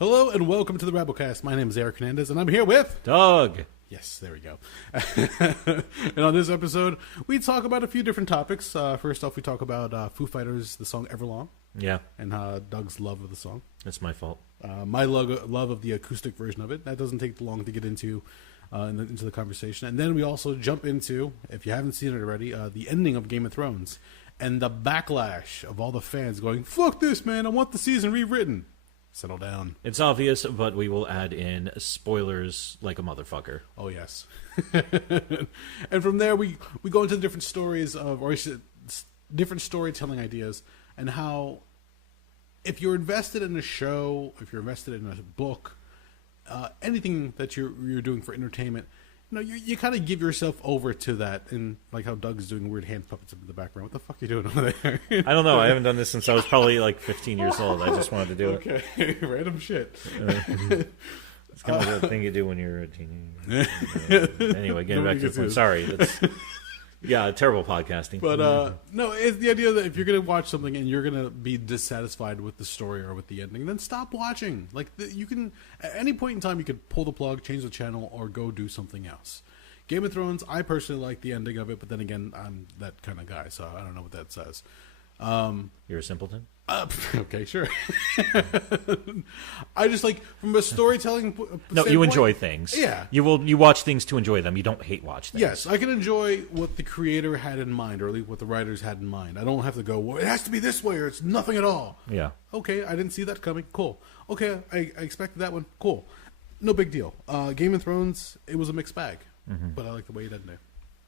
Hello and welcome to the Rabblecast. My name is Eric Hernandez and I'm here with... Doug. Yes, there we go. And on this episode, we talk about a few different topics. First off, we talk about Foo Fighters, the song Everlong. Yeah. And Doug's love of the song. That's my fault. My love of the acoustic version of it. That doesn't take long to get into the conversation. And then we also jump into, if you haven't seen it already, the ending of Game of Thrones. And the backlash of all the fans going, fuck this, man, I want the season rewritten. Settle down. It's obvious, but we will add in spoilers like a motherfucker. Oh, yes. And from there, we go into the different stories of, or different storytelling ideas, and how if you're invested in a show, if you're invested in a book, anything that you're doing for entertainment, you kind of give yourself over to that, and like how Doug's doing weird hand puppets in the background. What the fuck are you doing over there? I don't know. I haven't done this since I was probably like 15 years old. I just wanted to do it. Okay, random shit. It's kind of the thing you do when you're a teenager. Anyway, getting back to the point. Sorry. Yeah, terrible podcasting. But no, it's the idea that if you're going to watch something and you're going to be dissatisfied with the story or with the ending, then stop watching. Like you can, at any point in time, you could pull the plug, change the channel, or go do something else. Game of Thrones, I personally like the ending of it, but then again, I'm that kind of guy, so I don't know what that says. You're a simpleton? Okay, sure. I just like from a storytelling. No, you enjoy things. Yeah, you watch things to enjoy them. You don't hate watch things. Yes, I can enjoy what the creator had in mind, or at least what the writers had in mind. I don't have to go, well, it has to be this way, or it's nothing at all. Yeah. Okay, I didn't see that coming. Cool. Okay, I expected that one. Cool. No big deal. Game of Thrones, it was a mixed bag, but I like the way it ended.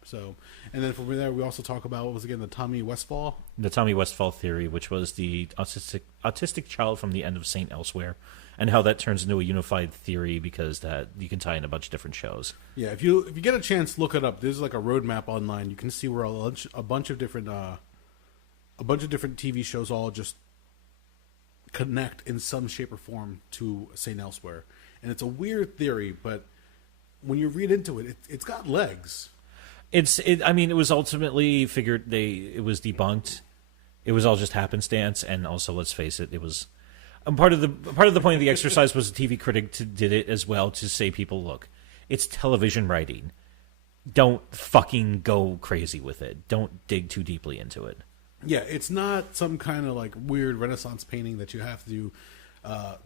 So, and then from there, we also talk about, what was again, the Tommy Westfall? The Tommy Westfall theory, which was the autistic child from the end of Saint Elsewhere, and how that turns into a unified theory because that you can tie in a bunch of different shows. Yeah, if you get a chance, look it up. There's like a roadmap online. You can see where a bunch of different TV shows all just connect in some shape or form to Saint Elsewhere, and it's a weird theory, but when you read into it, it's got legs. I mean, it was ultimately figured it was debunked. It was all just happenstance, and also, let's face it, it was part of the point of the exercise was a TV critic did it as well to say, people, look, it's television writing. Don't fucking go crazy with it. Don't dig too deeply into it. Yeah, it's not some kind of like weird Renaissance painting that you have to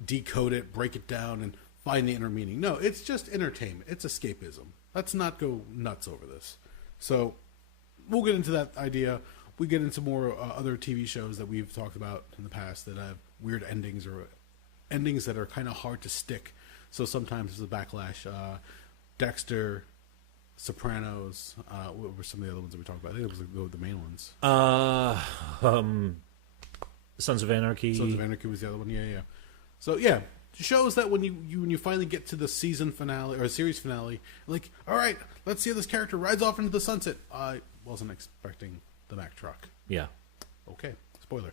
decode it, break it down, and find the inner meaning. No, it's just entertainment. It's escapism. Let's not go nuts over this. So we'll get into that idea. We get into more other TV shows that we've talked about in the past that have weird endings or endings that are kind of hard to stick. So sometimes there's a backlash. Dexter, Sopranos. What were some of the other ones that we talked about? I think it was the main ones. Sons of Anarchy. Sons of Anarchy was the other one. Yeah. So yeah. Shows that when you finally get to the season finale or series finale, like, all right, let's see how this character rides off into the sunset. I wasn't expecting the Mack truck. Yeah. Okay. Spoiler.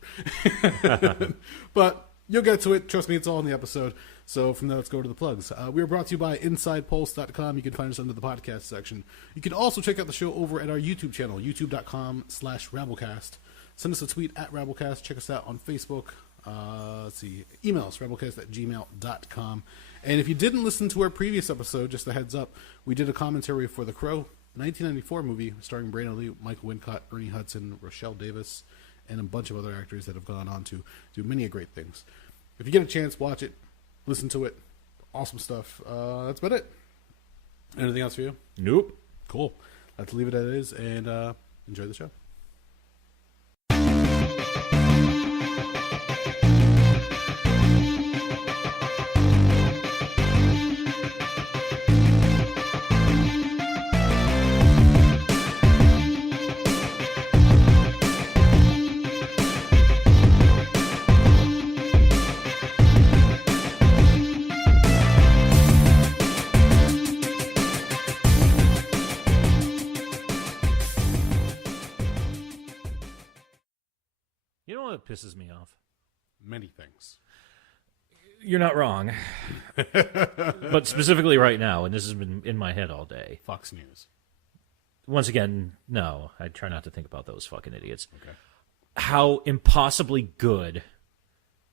But you'll get to it. Trust me, it's all in the episode. So from there, let's go to the plugs. We are brought to you by InsidePulse.com. You can find us under the podcast section. You can also check out the show over at our YouTube channel, youtube.com/Rabblecast. Send us a tweet at Rabblecast. Check us out on Facebook. Let's see, emails, rabblecast@gmail.com. And if you didn't listen to our previous episode, just a heads up, we did a commentary for The Crow, 1994 movie starring Brandon Lee, Michael Wincott, Ernie Hudson, Rochelle Davis, and a bunch of other actors that have gone on to do many great things. If you get a chance, watch it, listen to it. Awesome stuff. That's about it. Anything else for you? Nope. Cool. Let's leave it as it is and enjoy the show. You know what pisses me off? Many things. You're not wrong. But specifically right now, and this has been in my head all day. Fox News. Once again, no. I try not to think about those fucking idiots. Okay. How impossibly good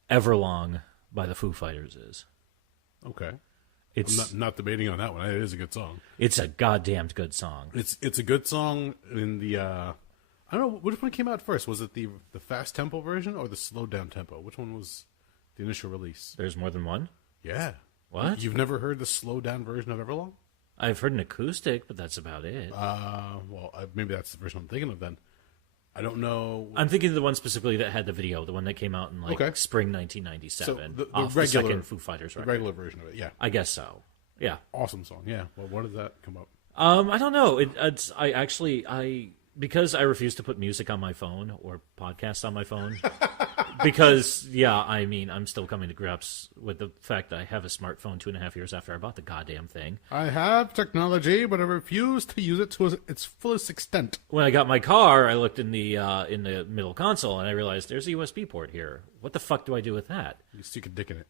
Everlong by the Foo Fighters is. Okay. It's I'm not debating on that one. It is a good song. it's a goddamn good song. It's a good song in the I don't know which one came out first. Was it the fast tempo version or the slowed down tempo? Which one was the initial release? There's more than one? Yeah. What? You've never heard the slowed down version of Everlong? I've heard an acoustic, but that's about it. Maybe that's the version I'm thinking of then. I don't know. I'm thinking of the one specifically that had the video, the one that came out in spring 1997, So off regular, the second Foo Fighters record. The regular version of it, yeah. I guess so. Yeah. Awesome song, yeah. Well, what did that come up? I don't know. Because I refuse to put music on my phone or podcasts on my phone. Because, I'm still coming to grips with the fact that I have a smartphone 2.5 years after I bought the goddamn thing. I have technology, but I refuse to use it to its fullest extent. When I got my car, I looked in the middle console and I realized there's a USB port here. What the fuck do I do with that? You stick a dick in it.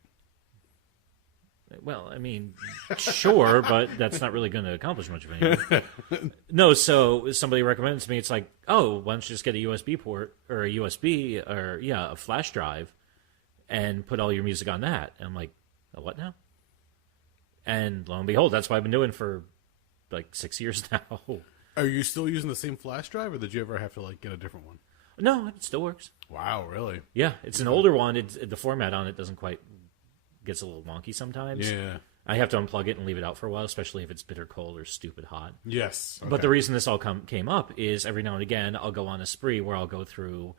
Well, sure, but that's not really going to accomplish much of anything. No, so somebody recommended to me, it's like, oh, why don't you just get a USB port or a USB or, a flash drive and put all your music on that? And I'm like, a what now? And lo and behold, that's what I've been doing for like 6 years now. Are you still using the same flash drive, or did you ever have to get a different one? No, it still works. Wow, really? Yeah, it's an older one. The format on it doesn't quite... gets a little wonky sometimes. Yeah. I have to unplug it and leave it out for a while, especially if it's bitter cold or stupid hot. Yes. Okay. But the reason this all came up is every now and again I'll go on a spree where I'll go through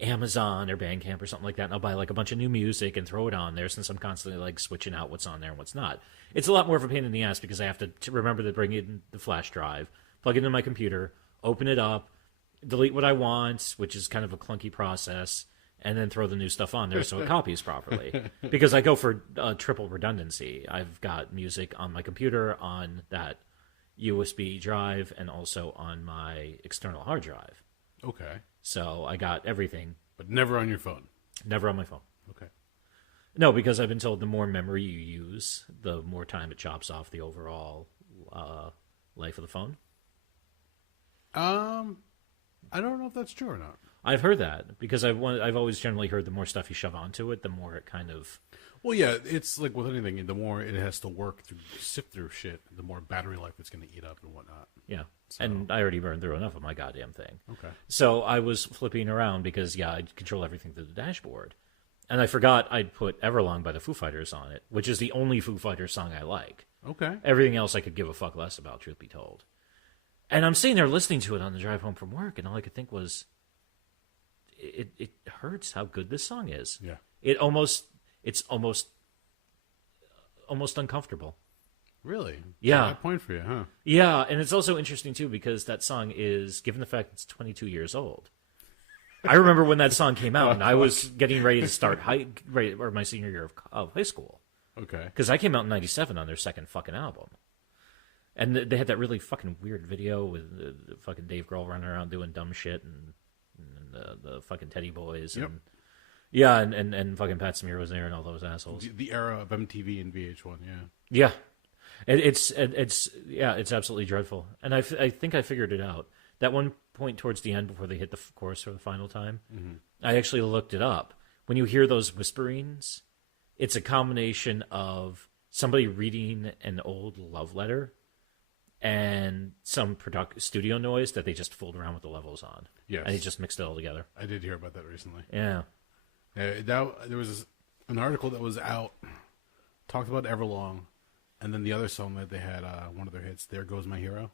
Amazon or Bandcamp or something like that, and I'll buy a bunch of new music and throw it on there, since I'm constantly switching out what's on there and what's not. It's a lot more of a pain in the ass because I have to remember to bring in the flash drive, plug it into my computer, open it up, delete what I want, which is kind of a clunky process, and then throw the new stuff on there so it copies properly. Because I go for triple redundancy. I've got music on my computer, on that USB drive, and also on my external hard drive. Okay. So I got everything. But never on your phone? Never on my phone. Okay. No, because I've been told the more memory you use, the more time it chops off the overall life of the phone. I don't know if that's true or not. I've heard that because I've always generally heard the more stuff you shove onto it, the more it kind of... Well, yeah, it's like with anything, the more it has to sift through shit, the more battery life it's going to eat up and whatnot. Yeah, so. And I already burned through enough of my goddamn thing. Okay. So I was flipping around because, I control everything through the dashboard. And I forgot I'd put Everlong by the Foo Fighters on it, which is the only Foo Fighters song I like. Okay. Everything else I could give a fuck less about, truth be told. And I'm sitting there listening to it on the drive home from work, and all I could think was... It hurts how good this song is. Yeah. It's almost uncomfortable. Really? Yeah. That point for you, huh? Yeah, and it's also interesting too because that song is, given the fact it's 22 years old. I remember when that song came out, and I was getting ready to start my senior year of high school. Okay. Because I came out in '97 on their second fucking album. And they had that really fucking weird video with the fucking Dave Grohl running around doing dumb shit and the fucking Teddy Boys. Yep. And, yeah, and fucking Pat Smear was there and all those assholes. The era of MTV and VH1, yeah. Yeah. It's absolutely dreadful. And I think I figured it out. That one point towards the end before they hit the chorus for the final time, I actually looked it up. When you hear those whisperings, it's a combination of somebody reading an old love letter and some studio noise that they just fooled around with the levels on. Yes. And they just mixed it all together. I did hear about that recently. Yeah. There was an article that was out, talked about Everlong, and then the other song that they had, one of their hits, There Goes My Hero.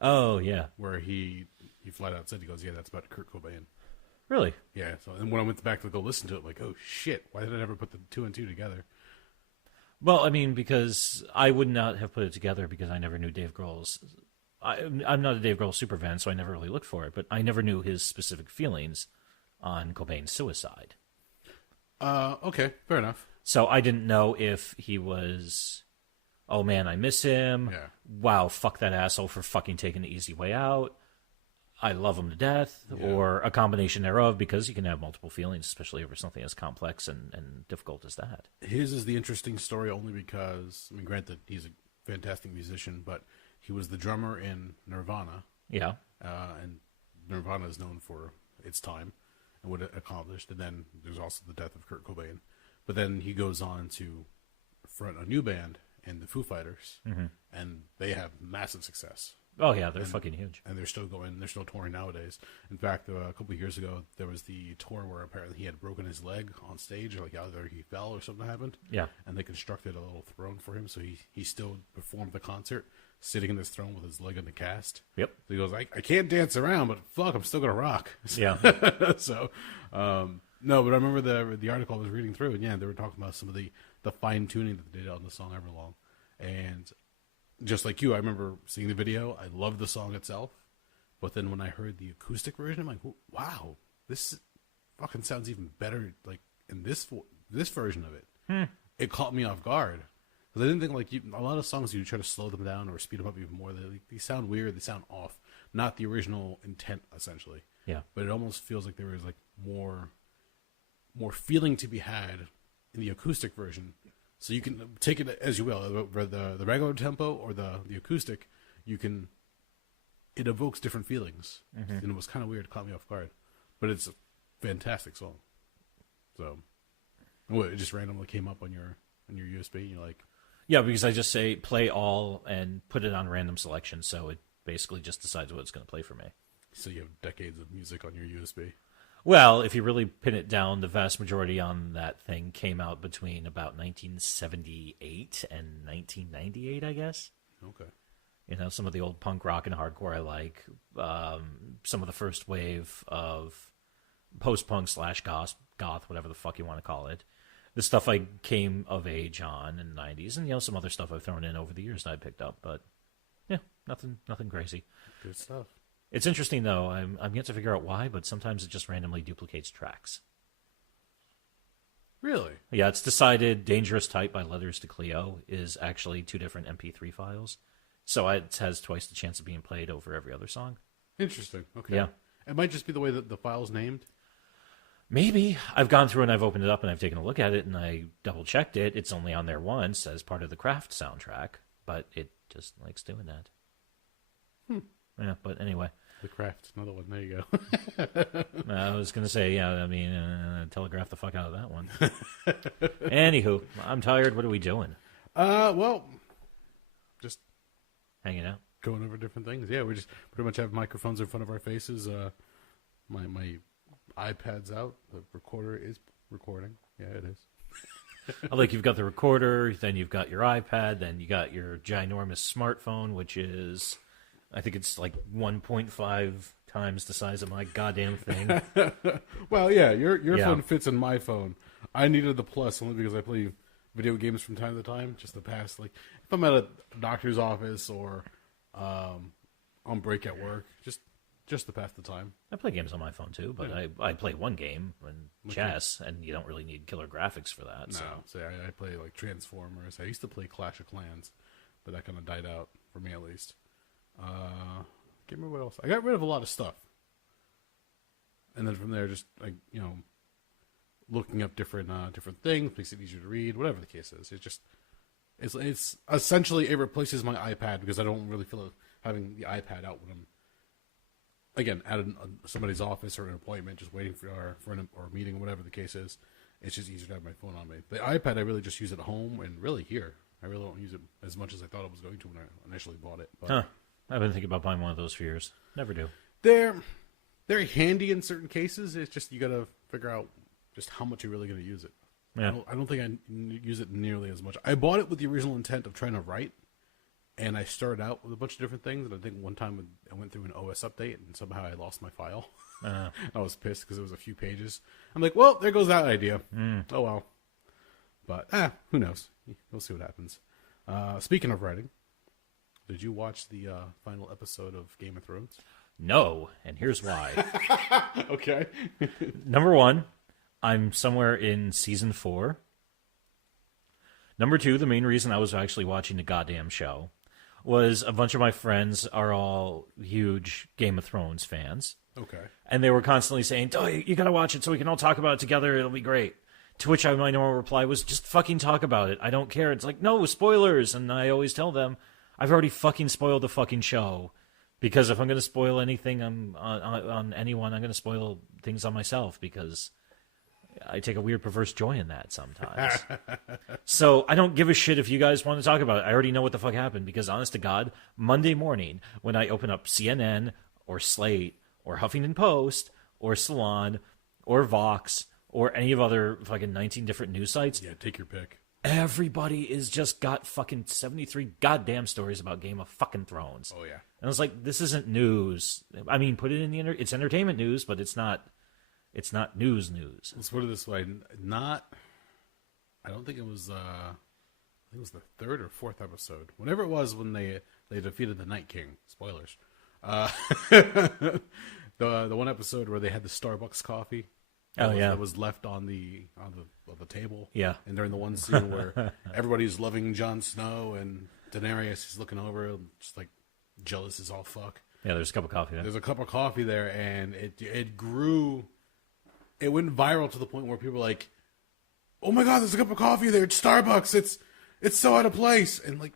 Oh, yeah. Where he flat out said, he goes, yeah, that's about Kurt Cobain. Really? Yeah. So and when I went back to go listen to it, I'm like, oh, shit, why did I never put the two and two together? Well, because I would not have put it together because I never knew Dave Grohl's... I'm not a Dave Grohl super fan, so I never really looked for it, but I never knew his specific feelings on Cobain's suicide. Okay, fair enough. So I didn't know if he was, oh man, I miss him. Yeah. Wow, fuck that asshole for fucking taking the easy way out. I love him to death, or a combination thereof, because you can have multiple feelings, especially over something as complex and difficult as that. His is the interesting story only because, granted, he's a fantastic musician, but he was the drummer in Nirvana. Yeah. And Nirvana is known for its time and what it accomplished. And then there's also the death of Kurt Cobain. But then he goes on to front a new band in the Foo Fighters, and they have massive success. Oh yeah, they're fucking huge, and they're still going. They're still touring nowadays. In fact, a couple of years ago, there was the tour where apparently he had broken his leg on stage, like either he fell or something happened. Yeah, and they constructed a little throne for him, so he still performed the concert sitting in this throne with his leg in the cast. Yep. So he goes, I can't dance around, but fuck, I'm still gonna rock. Yeah. So, no, but I remember the article I was reading through, and yeah, they were talking about some of the fine tuning that they did on the song Everlong, and just like you, I remember seeing the video. I loved the song itself, but then when I heard the acoustic version, I'm like, wow, this fucking sounds even better. Like in this version of it, it caught me off guard because I didn't think like a lot of songs you try to slow them down or speed them up even more. They sound weird. They sound off. Not the original intent, essentially. Yeah. But it almost feels like there was like more feeling to be had in the acoustic version. So you can take it as you will, the regular tempo or the acoustic. It evokes different feelings, and it was kind of weird. It caught me off guard, but it's a fantastic song. So, it just randomly came up on your USB. And you're like, yeah, because I just say play all and put it on random selection, so it basically just decides what it's going to play for me. So you have decades of music on your USB. Well, if you really pin it down, the vast majority on that thing came out between about 1978 and 1998, I guess. Okay. You know, some of the old punk rock and hardcore I like. Some of the first wave of post-punk / goth, whatever the fuck you want to call it. The stuff I came of age on in the 90s, and, you know, some other stuff I've thrown in over the years that I picked up. But, yeah, nothing crazy. Good stuff. It's interesting, though. I'm yet to figure out why, but sometimes it just randomly duplicates tracks. Really? Yeah, it's decided Dangerous Type by Letters to Cleo is actually 2 different MP3 files. So it has twice the chance of being played over every other song. Interesting. Okay. Yeah. It might just be the way that the file's named. Maybe. I've gone through and I've opened it up and I've taken a look at it and I double-checked it. It's only on there once as part of the Craft soundtrack, but it just likes doing that. Yeah, but anyway. The Craft, another one. There you go. I was going to say, yeah, I mean, telegraph the fuck out of that one. Anywho, I'm tired. What are we doing? Well, just hanging out. Going over different things. Yeah, we just pretty much have microphones in front of our faces. My iPad's out. The recorder is recording. Yeah, it is. Like you've got the recorder, then you've got your iPad, then you got your ginormous smartphone, which is... I think it's like 1.5 times the size of my goddamn thing. Well, yeah, your phone fits in my phone. I needed the Plus only because I play video games from time to time, just to pass. Like, if I'm at a doctor's office or on break at work, just to pass the time. I play games on my phone too, but yeah. I play one game in chess, and you don't really need killer graphics for that. No, so I play like Transformers. I used to play Clash of Clans, but that kind of died out for me at least. Can't remember what else. I got rid of a lot of stuff, and then from there, just like looking up different things makes it easier to read. Whatever the case is, it's essentially it replaces my iPad because I don't really feel having the iPad out when I'm again at somebody's office or an appointment, just waiting for a meeting or whatever the case is. It's just easier to have my phone on me. The iPad I really just use at home and really here. I really don't use it as much as I thought I was going to when I initially bought it. But, I've been thinking about buying one of those for years. Never do. They're handy in certain cases. It's just you got to figure out just how much you're really going to use it. Yeah. I don't think I use it nearly as much. I bought it with the original intent of trying to write, and I started out with a bunch of different things. And I think one time I went through an OS update, and somehow I lost my file. I was pissed because it was a few pages. I'm like, well, there goes that idea. Oh, well. But, who knows? We'll see what happens. Speaking of writing, did you watch the final episode of Game of Thrones? No, and here's why. Okay. Number 1, I'm somewhere in season 4. Number 2, the main reason I was actually watching the goddamn show was a bunch of my friends are all huge Game of Thrones fans. Okay. And they were constantly saying, oh, you gotta watch it so we can all talk about it together. It'll be great. To which my normal reply was, just fucking talk about it. I don't care. It's like, no, spoilers. And I always tell them, I've already fucking spoiled the fucking show. Because if I'm going to spoil anything on anyone, I'm going to spoil things on myself. Because I take a weird perverse joy in that sometimes. So I don't give a shit if you guys want to talk about it. I already know what the fuck happened because, honest to God, Monday morning when I open up CNN or Slate or Huffington Post or Salon or Vox or any of other fucking 19 different news sites. Yeah, take your pick. Everybody is just got fucking 73 goddamn stories about Game of fucking Thrones. Oh, yeah. And I was like, this isn't news. I mean, put it in it's entertainment news, but it's not news. Let's put it this way. I don't think it was, I think it was the third or fourth episode. Whenever it was when they defeated the Night King. Spoilers. The one episode where they had the Starbucks coffee. That was left on the table. Yeah. And during the one scene where everybody's loving Jon Snow and Daenerys is looking over, just like jealous as all fuck. Yeah, there's a cup of coffee there. There's a cup of coffee there, and it grew. It went viral to the point where people were like, "Oh my god, there's a cup of coffee there! It's Starbucks! It's so out of place!" And like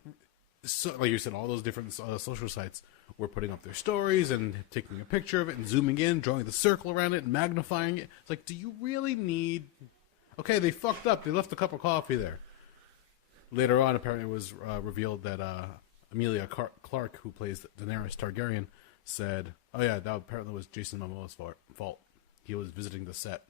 you said, all those different social sites were putting up their stories and taking a picture of it and zooming in, drawing the circle around it and magnifying it. It's like, do you really need... Okay, they fucked up. They left a cup of coffee there. Later on, apparently it was revealed that Emilia Clarke, who plays Daenerys Targaryen, said, oh yeah, that apparently was Jason Momoa's fault. He was visiting the set.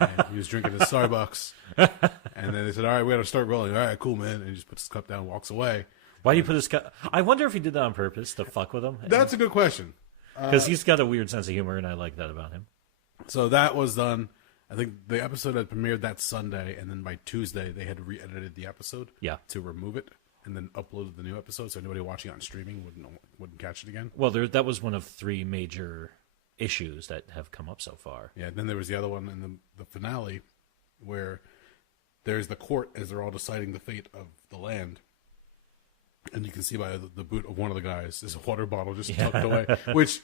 And he was drinking his Starbucks. And then they said, all right, we got to start rolling. All right, cool, man. And he just puts his cup down and walks away. Why do you put his cup... I wonder if he did that on purpose to fuck with him. That's a good question. Because he's got a weird sense of humor, and I like that about him. So that was done. I think the episode had premiered that Sunday, and then by Tuesday, they had re-edited the episode to remove it, and then uploaded the new episode, so anybody watching it on streaming wouldn't catch it again. Well, that was one of 3 major issues that have come up so far. Yeah, then there was the other one in the finale, where there's the court as they're all deciding the fate of the land. And you can see by the boot of one of the guys, there's a water bottle just tucked away. Which,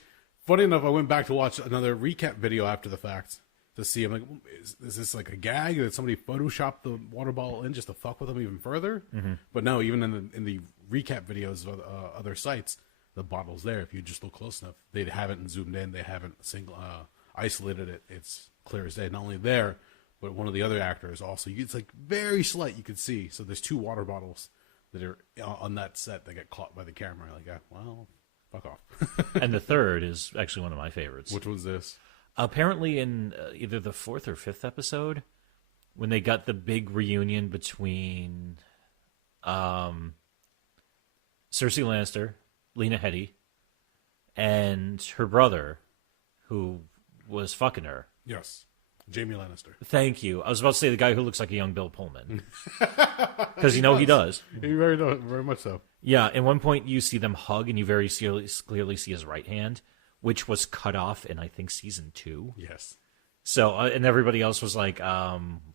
funny enough, I went back to watch another recap video after the fact to see. I'm like, is this like a gag? Did somebody Photoshop the water bottle in just to fuck with them even further? Mm-hmm. But no, even in the recap videos of other sites, the bottle's there. If you just look close enough, they haven't zoomed in. They haven't isolated it. It's clear as day. Not only there, but one of the other actors also. It's like very slight. You can see. So there's 2 water bottles that are on that set that get caught by the camera. Like, yeah, well, fuck off. And the third is actually one of my favorites. Which was this? Apparently in either the 4th or 5th episode, when they got the big reunion between Cersei Lannister, Lena Headey, and her brother, who was fucking her. Yes. Jaime Lannister. Thank you. I was about to say the guy who looks like a young Bill Pullman. Because he does. He very much so. Yeah, at one point you see them hug and you very clearly see his right hand, which was cut off in, I think, season 2. Yes. So, and everybody else was like,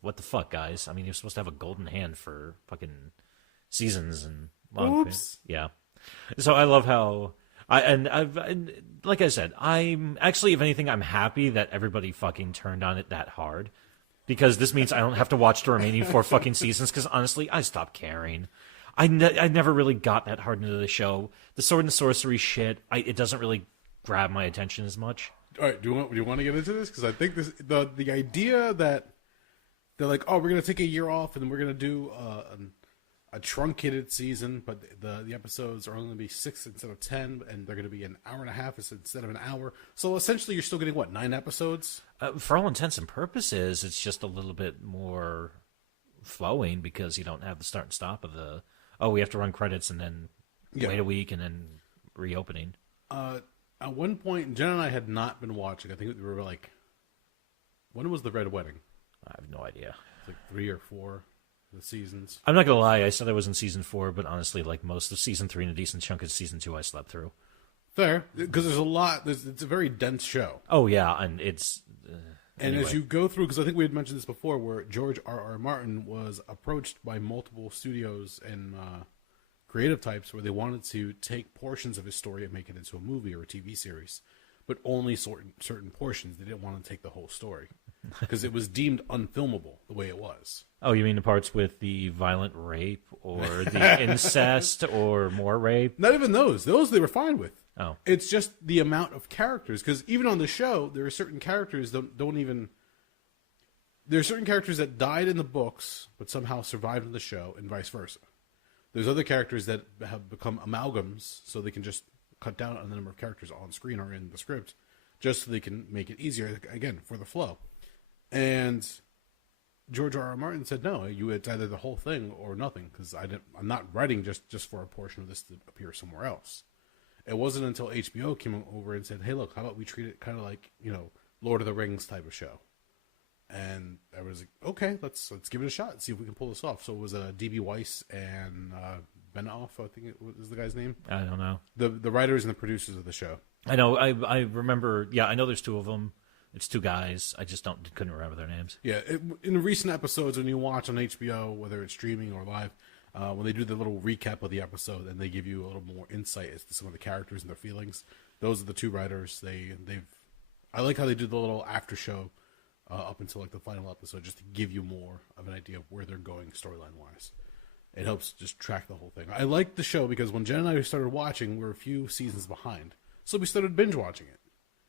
what the fuck, guys? I mean, you're supposed to have a golden hand for fucking seasons and long. Oops. Yeah. So I love how... And like I said, I'm actually, if anything, I'm happy that everybody fucking turned on it that hard, because this means I don't have to watch the remaining 4 fucking seasons. Because honestly, I stopped caring. I never really got that hard into the show. The sword and sorcery shit, it doesn't really grab my attention as much. All right, do you want to get into this? Because I think the idea that they're like, oh, we're gonna take a year off and we're gonna do a truncated season, but the episodes are only going to be 6 instead of 10, and they're going to be an hour and a half instead of an hour. So essentially, you're still getting, 9 episodes? For all intents and purposes, it's just a little bit more flowing because you don't have the start and stop of we have to run credits and then wait a week and then reopening. At one point, Jen and I had not been watching. I think we were like, when was the Red Wedding? I have no idea. It's like 3 or 4. The seasons. I'm not gonna lie. I said I was in season 4, but honestly, like most of season 3 and a decent chunk of season 2, I slept through. Fair, because there's a lot. It's a very dense show. Oh yeah, and it's. And anyway. As you go through, because I think we had mentioned this before, where George R.R. Martin was approached by multiple studios and creative types where they wanted to take portions of his story and make it into a movie or a TV series, but only certain portions. They didn't want to take the whole story because it was deemed unfilmable the way it was. Oh, you mean the parts with the violent rape or the incest or more rape? Not even those. Those they were fine with. Oh. It's just the amount of characters. Because even on the show, there are certain characters that don't even... there are certain characters that died in the books but somehow survived in the show, and vice versa. There's other characters that have become amalgams, so they can just cut down on the number of characters on screen or in the script, just so they can make it easier, again, for the flow. And George R. R. Martin said, no, it's either the whole thing or nothing, because I'm not writing just for a portion of this to appear somewhere else. It wasn't until HBO came over and said, hey, look, how about we treat it kind of like, Lord of the Rings type of show. And I was like, okay, let's give it a shot and see if we can pull this off. So it was D.B. Weiss and Benoff, I think it was the guy's name. I don't know. The writers and the producers of the show. I know. I remember. Yeah, I know there's two of them. It's two guys. I just couldn't remember their names. Yeah, in recent episodes when you watch on HBO, whether it's streaming or live, when they do the little recap of the episode and they give you a little more insight as to some of the characters and their feelings, those are the two writers. I like how they do the little after show up until like the final episode, just to give you more of an idea of where they're going storyline wise. It helps just track the whole thing. I liked the show because when Jen and I started watching, we were a few seasons behind, so we started binge watching it,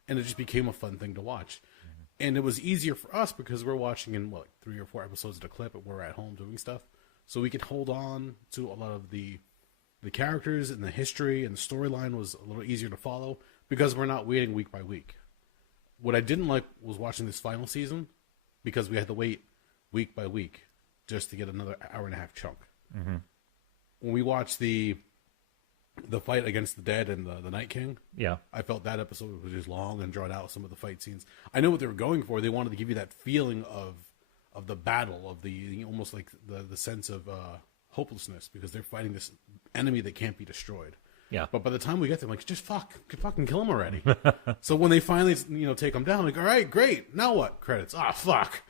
and it just became a fun thing to watch. Mm-hmm. And it was easier for us because we're watching in 3 or 4 episodes at a clip, and we're at home doing stuff, so we could hold on to a lot of the characters and the history, and the storyline was a little easier to follow because we're not waiting week by week. What I didn't like was watching this final season because we had to wait week by week just to get another hour-and-a-half chunk. Mm-hmm. When we watched the fight against the Dead and the Night King, yeah, I felt that episode was just long and drawn out. Some of the fight scenes, I know what they were going for. They wanted to give you that feeling of the battle, of the almost like the sense of hopelessness because they're fighting this enemy that can't be destroyed. Yeah. But by the time we get there, I'm like, just fucking kill him already. So when they finally, take him down, I'm like, all right, great. Now what? Credits. Ah, fuck.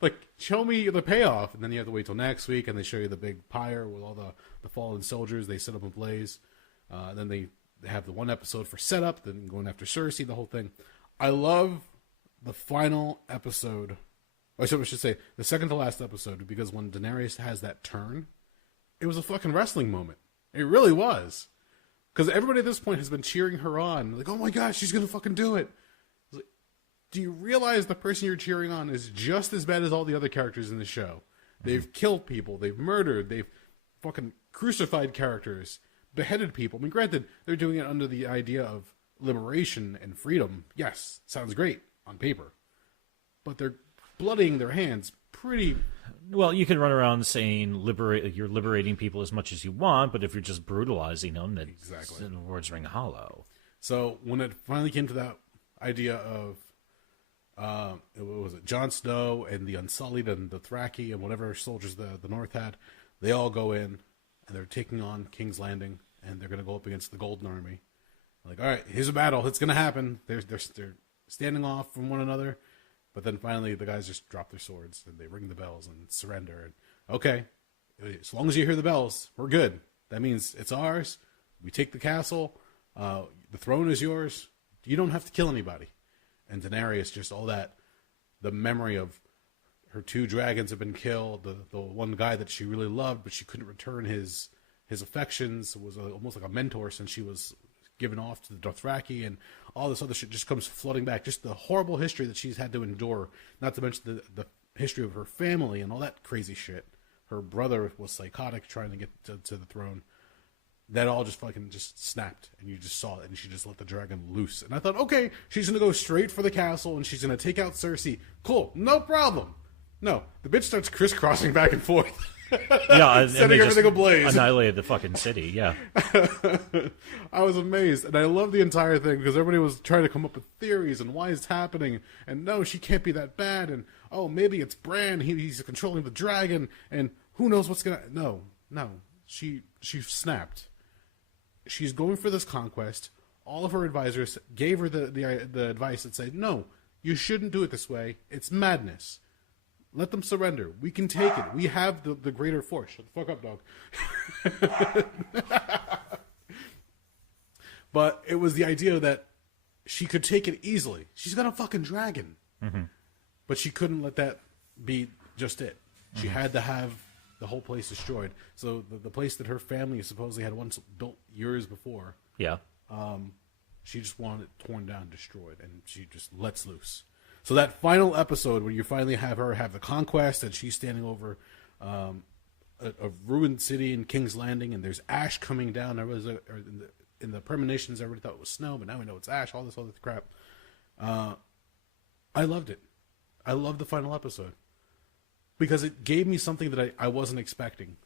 Like, show me the payoff. And then you have to wait till next week, and they show you the big pyre with all the fallen soldiers. They set up ablaze. Then they have the one episode for setup, then going after Cersei, the whole thing. I love the final episode, or I should say, the second to last episode, because when Daenerys has that turn, it was a fucking wrestling moment. It really was. Because everybody at this point has been cheering her on. Like, oh my gosh, she's going to fucking do it. Like, do you realize the person you're cheering on is just as bad as all the other characters in the show? They've killed people. They've murdered. They've fucking crucified characters. Beheaded people. I mean, granted, they're doing it under the idea of liberation and freedom. Yes, sounds great on paper. But they're bloodying their hands pretty... Well, you can run around saying you're liberating people as much as you want, but if you're just brutalizing them, then exactly. The words ring hollow. So when it finally came to that idea of, what was it, Jon Snow and the Unsullied and the Thraki and whatever soldiers the North had, they all go in and they're taking on King's Landing and they're going to go up against the Golden Army. Like, all right, here's a battle. It's going to happen. They're standing off from one another. But then finally, the guys just drop their swords and they ring the bells and surrender. And okay, as long as you hear the bells, we're good. That means it's ours. We take the castle. The throne is yours. You don't have to kill anybody. And Daenerys, just all that, the memory of her 2 dragons have been killed. The one guy that she really loved, but she couldn't return his affections, was almost like a mentor since she was given off to the Dothraki, and all this other shit just comes flooding back. Just the horrible history that she's had to endure, not to mention the history of her family and all that crazy shit. Her brother was psychotic trying to get to the throne. That all just fucking just snapped, and you just saw it, and she just let the dragon loose. And I thought, okay, she's going to go straight for the castle, and she's going to take out Cersei. Cool, no problem. No, the bitch starts crisscrossing back and forth. Yeah, setting everything ablaze. Annihilated the fucking city, yeah. I was amazed, and I love the entire thing, because everybody was trying to come up with theories, and why it's happening, and no, she can't be that bad, and oh, maybe it's Bran, he's controlling the dragon, and who knows what's gonna... No, she snapped. She's going for this conquest. All of her advisors gave her the advice that said, no, you shouldn't do it this way, it's madness. Let them surrender. We can take it. We have the greater force. Shut the fuck up, dog. But it was the idea that she could take it easily. She's got a fucking dragon. Mm-hmm. But she couldn't let that be just it. She had to have the whole place destroyed. So the place that her family supposedly had once built years before. Yeah. She just wanted it torn down, destroyed, and she just lets loose. So that final episode where you finally have her have the conquest and she's standing over a ruined city in King's Landing, and there's ash coming down. There was in the premonitions, everybody thought it was snow, but now we know it's ash. All this other crap. I loved it. I loved the final episode because it gave me something that I wasn't expecting,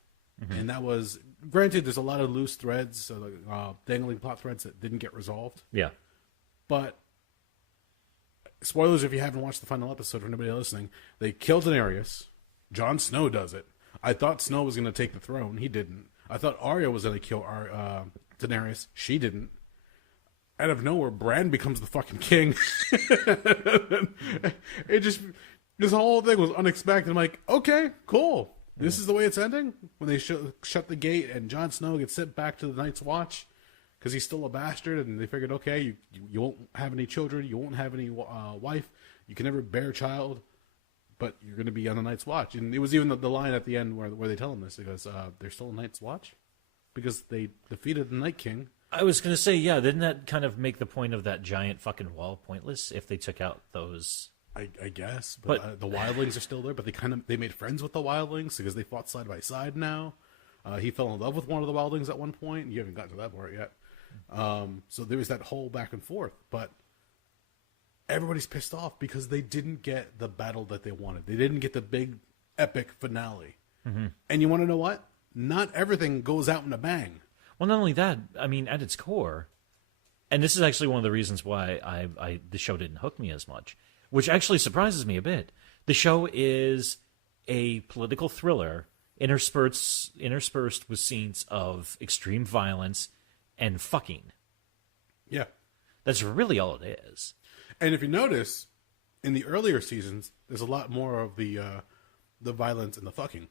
and that was, granted, there's a lot of loose threads, dangling plot threads that didn't get resolved. Yeah, but spoilers if you haven't watched the final episode. For anybody listening, they kill Daenerys. Jon Snow does it. I thought Snow was going to take the throne. He didn't. I thought Arya was going to kill Daenerys. She didn't. Out of nowhere, Bran becomes the fucking king. It just, this whole thing was unexpected. I'm like, okay, cool. This is the way it's ending? When they shut the gate and Jon Snow gets sent back to the Night's Watch because he's still a bastard, and they figured, okay, you won't have any children, you won't have any wife, you can never bear a child, but you're going to be on the Night's Watch. And it was even the line at the end where they tell him this. It goes, they're still a Night's Watch? Because they defeated the Night King. I was going to say, yeah, didn't that kind of make the point of that giant fucking wall pointless if they took out those... I guess, but the wildlings are still there. But they made friends with the wildlings because they fought side by side now. He fell in love with one of the wildlings at one point. You haven't gotten to that part yet. So there was that whole back and forth. But everybody's pissed off because they didn't get the battle that they wanted. They didn't get the big epic finale. Mm-hmm. And you want to know what? Not everything goes out in a bang. Well, not only that, I mean, at its core, and this is actually one of the reasons why the show didn't hook me as much, which actually surprises me a bit. The show is a political thriller interspersed with scenes of extreme violence and fucking. Yeah. That's really all it is. And if you notice, in the earlier seasons, there's a lot more of the violence and the fucking.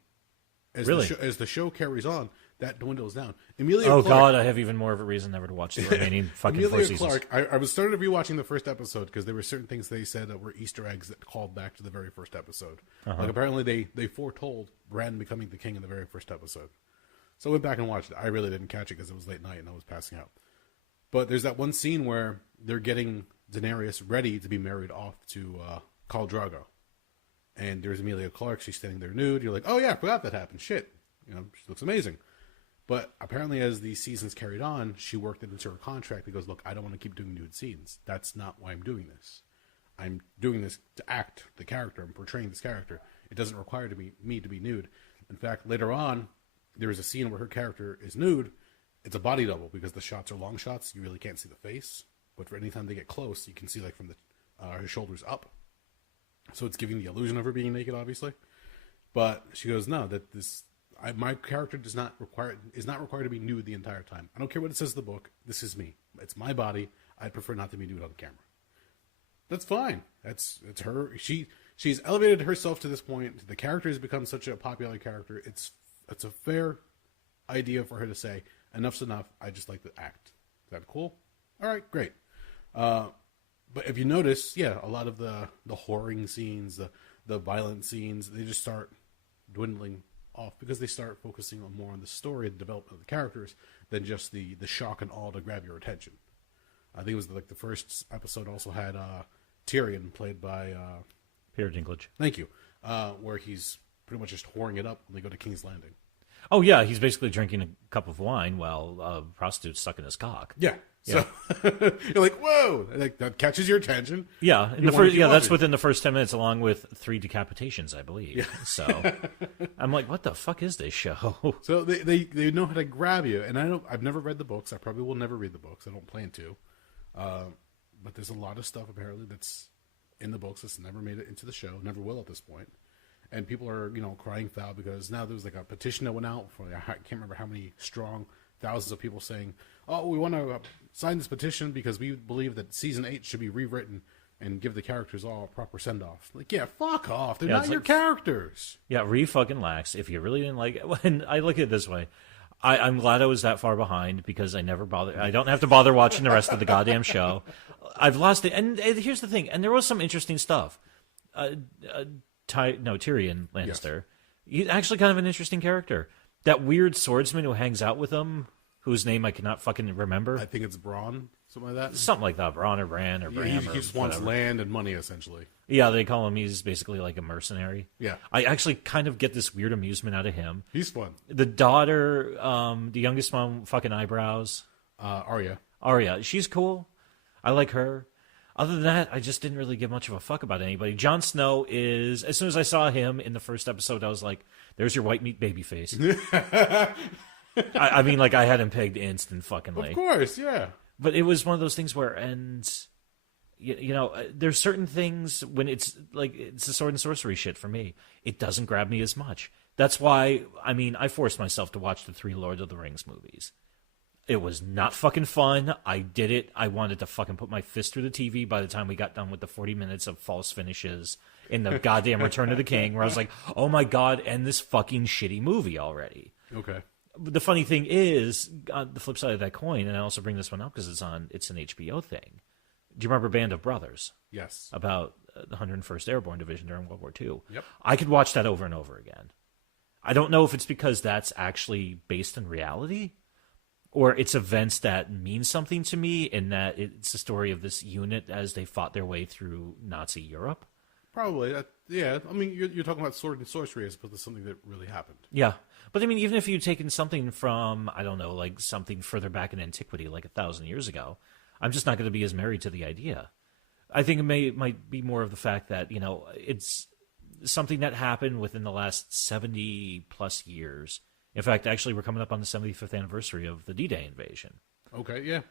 As the show carries on, that dwindles down. Emilia Clarke, God, I have even more of a reason never to watch the remaining fucking 4 seasons. Clarke, I was started rewatching the first episode because there were certain things they said that were Easter eggs that called back to the very first episode. Like apparently they foretold Bran becoming the king in the very first episode. So I went back and watched it. I really didn't catch it because it was late night and I was passing out. But there's that one scene where they're getting Daenerys ready to be married off to Khal Drogo. And there's Emilia Clarke. She's standing there nude. You're like, oh yeah, I forgot that happened. Shit. You know, she looks amazing. But apparently as the seasons carried on, she worked it into her contract. It goes, look, I don't want to keep doing nude scenes. That's not why I'm doing this. I'm doing this to act the character. I'm portraying this character. It doesn't require me to be nude. In fact, later on, there is a scene where her character is nude. It's a body double because the shots are long shots. You really can't see the face. But for any time they get close, you can see like from her shoulders up. So it's giving the illusion of her being naked, obviously. But she goes, no, my character is not required to be nude the entire time. I don't care what it says in the book. This is me. It's my body. I'd prefer not to be nude on camera. That's fine. It's her. She's elevated herself to this point. The character has become such a popular character. It's a fair idea for her to say, enough's enough. I just like to act. Is that cool? All right, great. But if you notice, yeah, a lot of the whoring scenes, the violent scenes, they just start dwindling off because they start focusing more on the story and development of the characters than just the shock and awe to grab your attention. I think it was like the first episode also had Tyrion played by Peter Dinklage. Thank you. Where he's pretty much just whoring it up when they go to King's Landing. Oh yeah, he's basically drinking a cup of wine while a prostitute's sucking his cock. Yeah. So you're like, whoa! Like, that catches your attention. Yeah, that's within the first 10 minutes, along with 3 decapitations, I believe. Yeah. So I'm like, what the fuck is this show? So they know how to grab you, and I've never read the books. I probably will never read the books. I don't plan to. But there's a lot of stuff apparently that's in the books that's never made it into the show, never will at this point. And people are, crying foul because now there's like a petition that went out for, I can't remember how many strong, thousands of people saying, oh, we want to sign this petition because we believe that season 8 should be rewritten and give the characters all a proper send-off. Like, yeah, fuck off. They're not your characters. Yeah, re-fucking-lax. If you really didn't like it, when I look at it this way, I'm glad I was that far behind because I never bother. I don't have to bother watching the rest of the goddamn show. I've lost it. And here's the thing. And there was some interesting stuff. Tyrion Lannister. Yes. He's actually kind of an interesting character. That weird swordsman who hangs out with him, whose name I cannot fucking remember. I think it's Bronn. something like that. Something like that, Bron or Bran or Bram. He or just wants whatever. land and money, essentially. Yeah, they call him. He's basically like a mercenary. Yeah. I actually kind of get this weird amusement out of him. He's fun. The daughter, the youngest one, fucking eyebrows. Arya. Arya, she's cool. I like her. Other than that, I just didn't really give much of a fuck about anybody. Jon Snow is, as soon as I saw him in the first episode, I was like, there's your white meat baby face. I mean, like, I had him pegged instant fucking Of course, yeah. But it was one of those things where, and you know, there's certain things when it's like it's the sword and sorcery shit for me. It doesn't grab me as much. That's why, I mean, I forced myself to watch the 3 Lord of the Rings movies. It was not fucking fun. I did it. I wanted to fucking put my fist through the TV by the time we got done with the 40 minutes of false finishes in the goddamn Return of the King, where I was like, oh my god, end this fucking shitty movie already. Okay. But the funny thing is, on the flip side of that coin, and I also bring this one up because it's an HBO thing. Do you remember Band of Brothers? Yes. About the 101st Airborne Division during World War II. Yep. I could watch that over and over again. I don't know if it's because that's actually based in reality, or it's events that mean something to me, in that it's the story of this unit as they fought their way through Nazi Europe. Probably. Yeah. I mean, you're talking about sword and sorcery as opposed to something that really happened. Yeah. But I mean, even if you'd taken something from, I don't know, like something further back in antiquity, like 1,000 years ago, I'm just not going to be as married to the idea. I think it might be more of the fact that, you know, it's something that happened within the last 70 plus years. In fact, actually, we're coming up on the 75th anniversary of the D-Day invasion. Okay, yeah.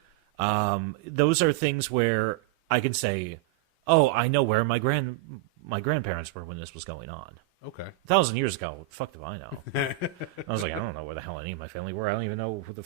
Those are things where I can say, oh, I know where my grandparents were when this was going on. Okay. 1,000 years ago, fuck do I know? I was like, I don't know where the hell any of my family were. I don't even know what the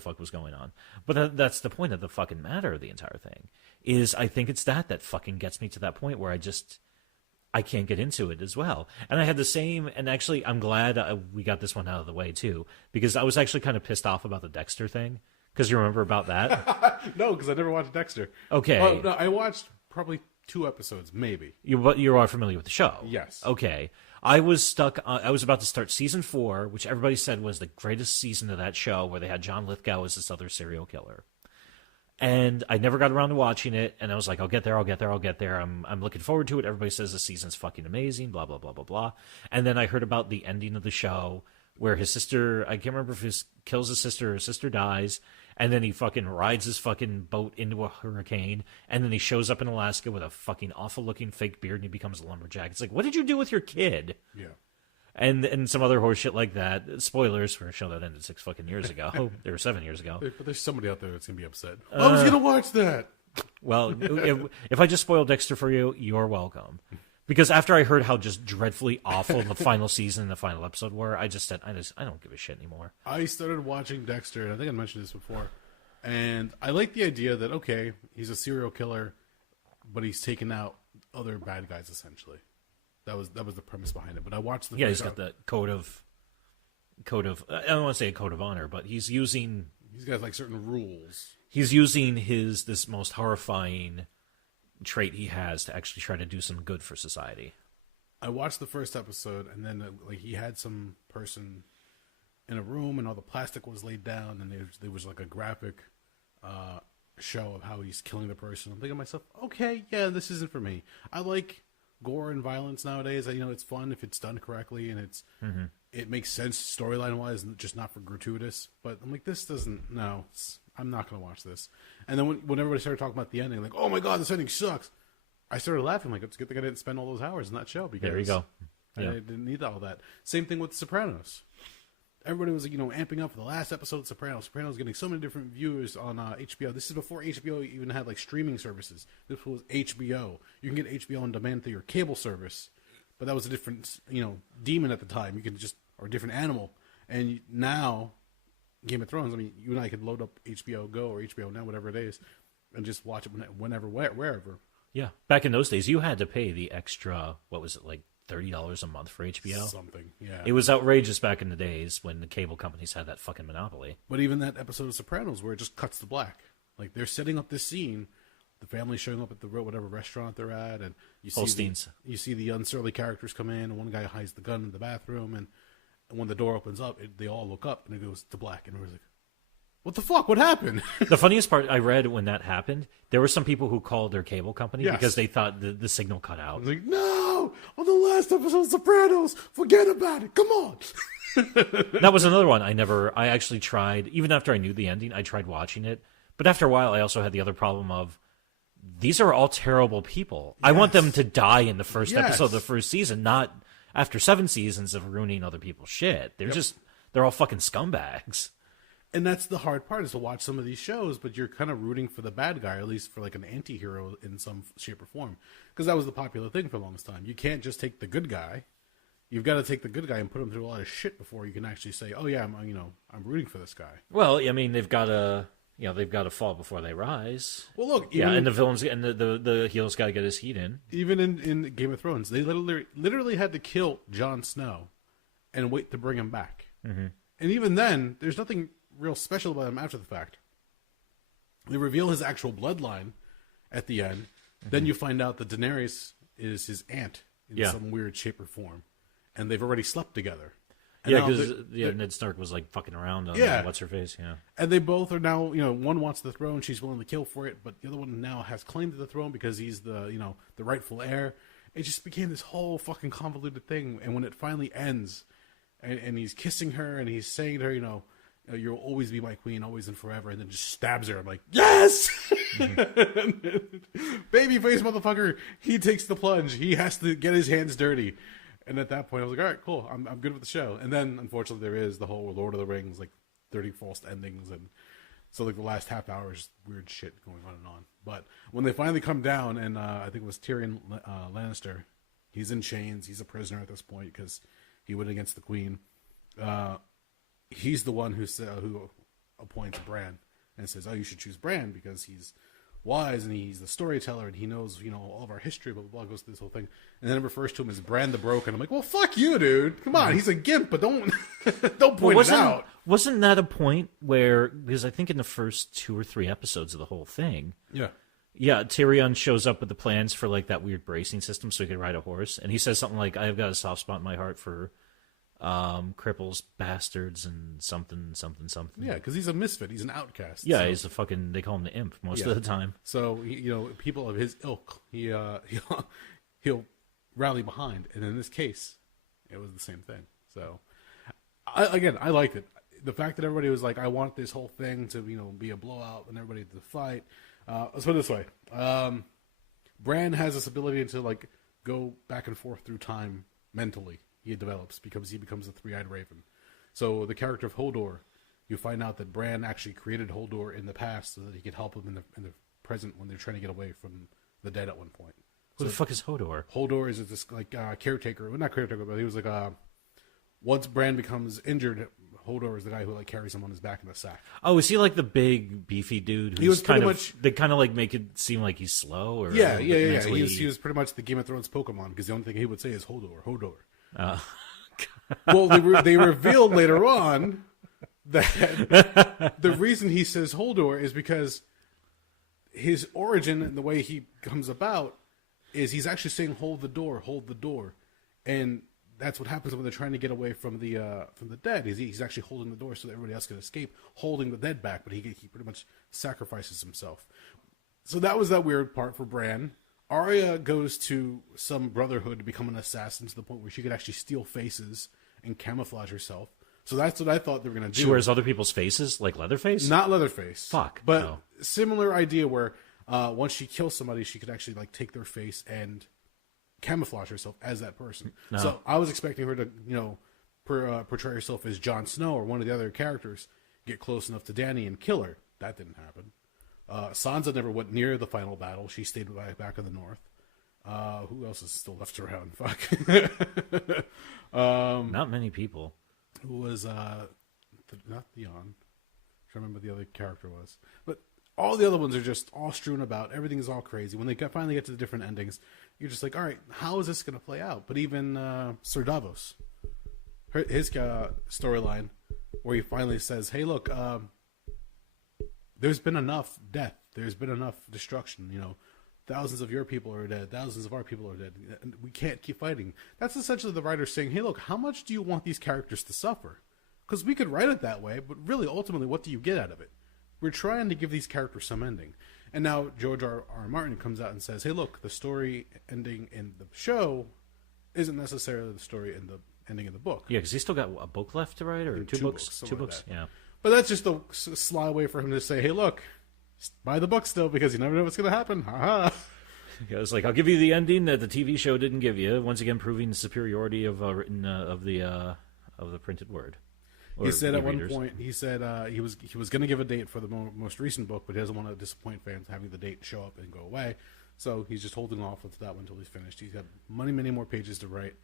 fuck was going on. But that's the point of the fucking matter of the entire thing. Is I think it's that fucking gets me to that point where I can't get into it as well. And I had the same, and actually I'm glad we got this one out of the way too, because I was actually kind of pissed off about the Dexter thing. Because you remember about that? No, because I never watched Dexter. Okay. Oh, no, I watched probably 2 episodes, maybe. You are familiar with the show? Yes. Okay. I was stuck. I was about to start season 4, which everybody said was the greatest season of that show, where they had John Lithgow as this other serial killer. And I never got around to watching it, and I was like, I'll get there. I'm looking forward to it. Everybody says the season's fucking amazing, blah, blah, blah, blah, blah. And then I heard about the ending of the show, where his sister, I can't remember if he kills his sister or his sister dies, and then he fucking rides his fucking boat into a hurricane, and then he shows up in Alaska with a fucking awful-looking fake beard, and he becomes a lumberjack. It's like, what did you do with your kid? Yeah. And some other horse shit like that. Spoilers for a show that ended 6 fucking years ago. Or 7 years ago. But there's somebody out there that's going to be upset. I was going to watch that. Well, if I just spoiled Dexter for you, you're welcome. Because after I heard how just dreadfully awful the final season and the final episode were, I just said, I don't give a shit anymore. I started watching Dexter, and I think I mentioned this before, and I like the idea that, okay, he's a serial killer, but he's taken out other bad guys, essentially. That was the premise behind it. But I watched the he's got the code of I don't want to say a code of honor, but he's got like certain rules. He's using this most horrifying trait he has to actually try to do some good for society. I watched the first episode, and then like he had some person in a room, and all the plastic was laid down, and there was like a graphic show of how he's killing the person. I'm thinking to myself, okay, yeah, this isn't for me. I like gore and violence nowadays. It's fun if it's done correctly, and it makes sense storyline wise, and just not for gratuitous. But I'm like, this doesn't. No, I'm not going to watch this. And then when everybody started talking about the ending, like, oh my god, this ending sucks, I started laughing. Like, it's good that I didn't spend all those hours in that show, because there you go. Yeah. I didn't need all that. Same thing with The Sopranos. Everybody was, amping up for the last episode of Sopranos. Sopranos getting so many different viewers on HBO. This is before HBO even had like streaming services. This was HBO. You can get HBO on demand through your cable service, but that was a different, demon at the time. You can or a different animal. And now, Game of Thrones. I mean, you and I could load up HBO Go or HBO Now, whatever it is, and just watch it whenever, wherever. Yeah, back in those days, you had to pay the extra. What was it, like $30 a month for HBO? Something, yeah. It was outrageous back in the days when the cable companies had that fucking monopoly. But even that episode of Sopranos where it just cuts to black. Like, they're setting up this scene, the family showing up at the whatever restaurant they're at, and you see the unsurly characters come in, and one guy hides the gun in the bathroom, and when the door opens up, they all look up, and it goes to black, and it was like, what the fuck? What happened? The funniest part I read when that happened, there were some people who called their cable company Yes. because they thought the signal cut I out. was like, no! On the last episode of Sopranos, forget about it. Come on. That was another one I actually tried, even after I knew the ending, I tried watching it. But after a while, I also had the other problem of, these are all terrible people. Yes. I want them to die in the first episode of the first season, not after 7 seasons of ruining other people's shit. They're all fucking scumbags. And that's the hard part, is to watch some of these shows, but you're kind of rooting for the bad guy, or at least for like an anti-hero in some shape or form. Because that was the popular thing for the longest time. You can't just take the good guy. You've got to take the good guy and put him through a lot of shit before you can actually say, "Oh yeah, I'm rooting for this guy." Well, I mean, they've got to fall before they rise. Well, look, and the villains and the hero's got to get his heat in. Even in Game of Thrones, they literally had to kill Jon Snow and wait to bring him back. Mm-hmm. And even then, there's nothing real special about him after the fact. They reveal his actual bloodline at the end. Mm-hmm. Then you find out that Daenerys is his aunt in some weird shape or form. And they've already slept together. And because Ned Stark was like fucking around on what's her face, And they both are now, one wants the throne, she's willing to kill for it, but the other one now has claim to the throne because he's the rightful heir. It just became this whole fucking convoluted thing. And when it finally ends, and he's kissing her and he's saying to her, you'll always be my queen, always and forever, and then just stabs her. I'm like, yes! Mm-hmm. Babyface motherfucker, he takes the plunge. He has to get his hands dirty. And at that point, I was like, all right, cool. I'm good with the show. And then, unfortunately, there is the whole Lord of the Rings, like 30 false endings. And so, like, the last half hour is weird shit going on and on. But when they finally come down, and I think it was Tyrion Lannister, he's in chains. He's a prisoner at this point because he went against the queen. He's the one who appoints Bran and says, oh, you should choose Bran because he's wise and he's the storyteller and he knows all of our history, blah blah blah. Goes through this whole thing and then it refers to him as Bran the Broken. I'm like, well, fuck you, dude, come on, he's a gimp, but don't point it out. Wasn't that a point where, because I think in the first 2 or 3 episodes of the whole thing, Tyrion shows up with the plans for like that weird bracing system so he could ride a horse, and he says something like, I've got a soft spot in my heart for cripples, bastards, and something. Yeah, because he's a misfit. He's an outcast. Yeah, he's a fucking. They call him the imp most of the time. So people of his ilk, he'll rally behind. And in this case, it was the same thing. So, I liked it. The fact that everybody was like, I want this whole thing to be a blowout and everybody to fight. Let's put it this way: Bran has this ability to like go back and forth through time mentally. He develops because he becomes a 3-eyed raven. So the character of Hodor, you find out that Bran actually created Hodor in the past so that he could help him in the present when they're trying to get away from the dead at one point. Who the fuck is Hodor? Hodor is this like caretaker, well, not caretaker, but he was like once Bran becomes injured, Hodor is the guy who like carries him on his back in the sack. Oh, is he like the big beefy dude? Who's he was kind of much. They kind of like make it seem like he's slow, or yeah. He was pretty much the Game of Thrones Pokemon because the only thing he would say is Hodor. Well, they revealed later on that the reason he says Hodor is because his origin and the way he comes about is he's actually saying hold the door, and that's what happens when they're trying to get away from the dead. He's actually holding the door so that everybody else can escape, holding the dead back, but he pretty much sacrifices himself. So that was that weird part for Bran. Arya goes to some brotherhood to become an assassin to the point where she could actually steal faces and camouflage herself. So that's what I thought they were going to do. She wears other people's faces, like Leatherface? Not Leatherface. Fuck. But no. Similar idea where once she kills somebody, she could actually like take their face and camouflage herself as that person. No. So I was expecting her to, portray herself as Jon Snow or one of the other characters, get close enough to Dany and kill her. That didn't happen. Sansa never went near the final battle. She stayed back in the north. Who else is still left around? Fuck. Not many people. Who was not Theon? I'm trying to remember what the other character was. But all the other ones are just all strewn about. Everything is all crazy. When they finally get to the different endings, you're just like, all right, how is this going to play out? But even Sir Davos, his storyline, where he finally says, hey, look, there's been enough death. There's been enough destruction. Thousands of your people are dead. Thousands of our people are dead. We can't keep fighting. That's essentially the writer saying, hey, look, how much do you want these characters to suffer? Because we could write it that way, but really, ultimately, what do you get out of it? We're trying to give these characters some ending. And now George R. Martin comes out and says, hey, look, the story ending in the show isn't necessarily the story in the ending in the book. Yeah, because he's still got a book left to write, or two books? Two books, yeah. But that's just a sly way for him to say, hey, look, buy the book still, because you never know what's going to happen. Ha-ha. Yeah, it's like, I'll give you the ending that the TV show didn't give you, once again proving the superiority of the printed word. He said at one point, he said he was going to give a date for the most recent book, but he doesn't want to disappoint fans having the date show up and go away. So he's just holding off with that one until he's finished. He's got many more pages to write,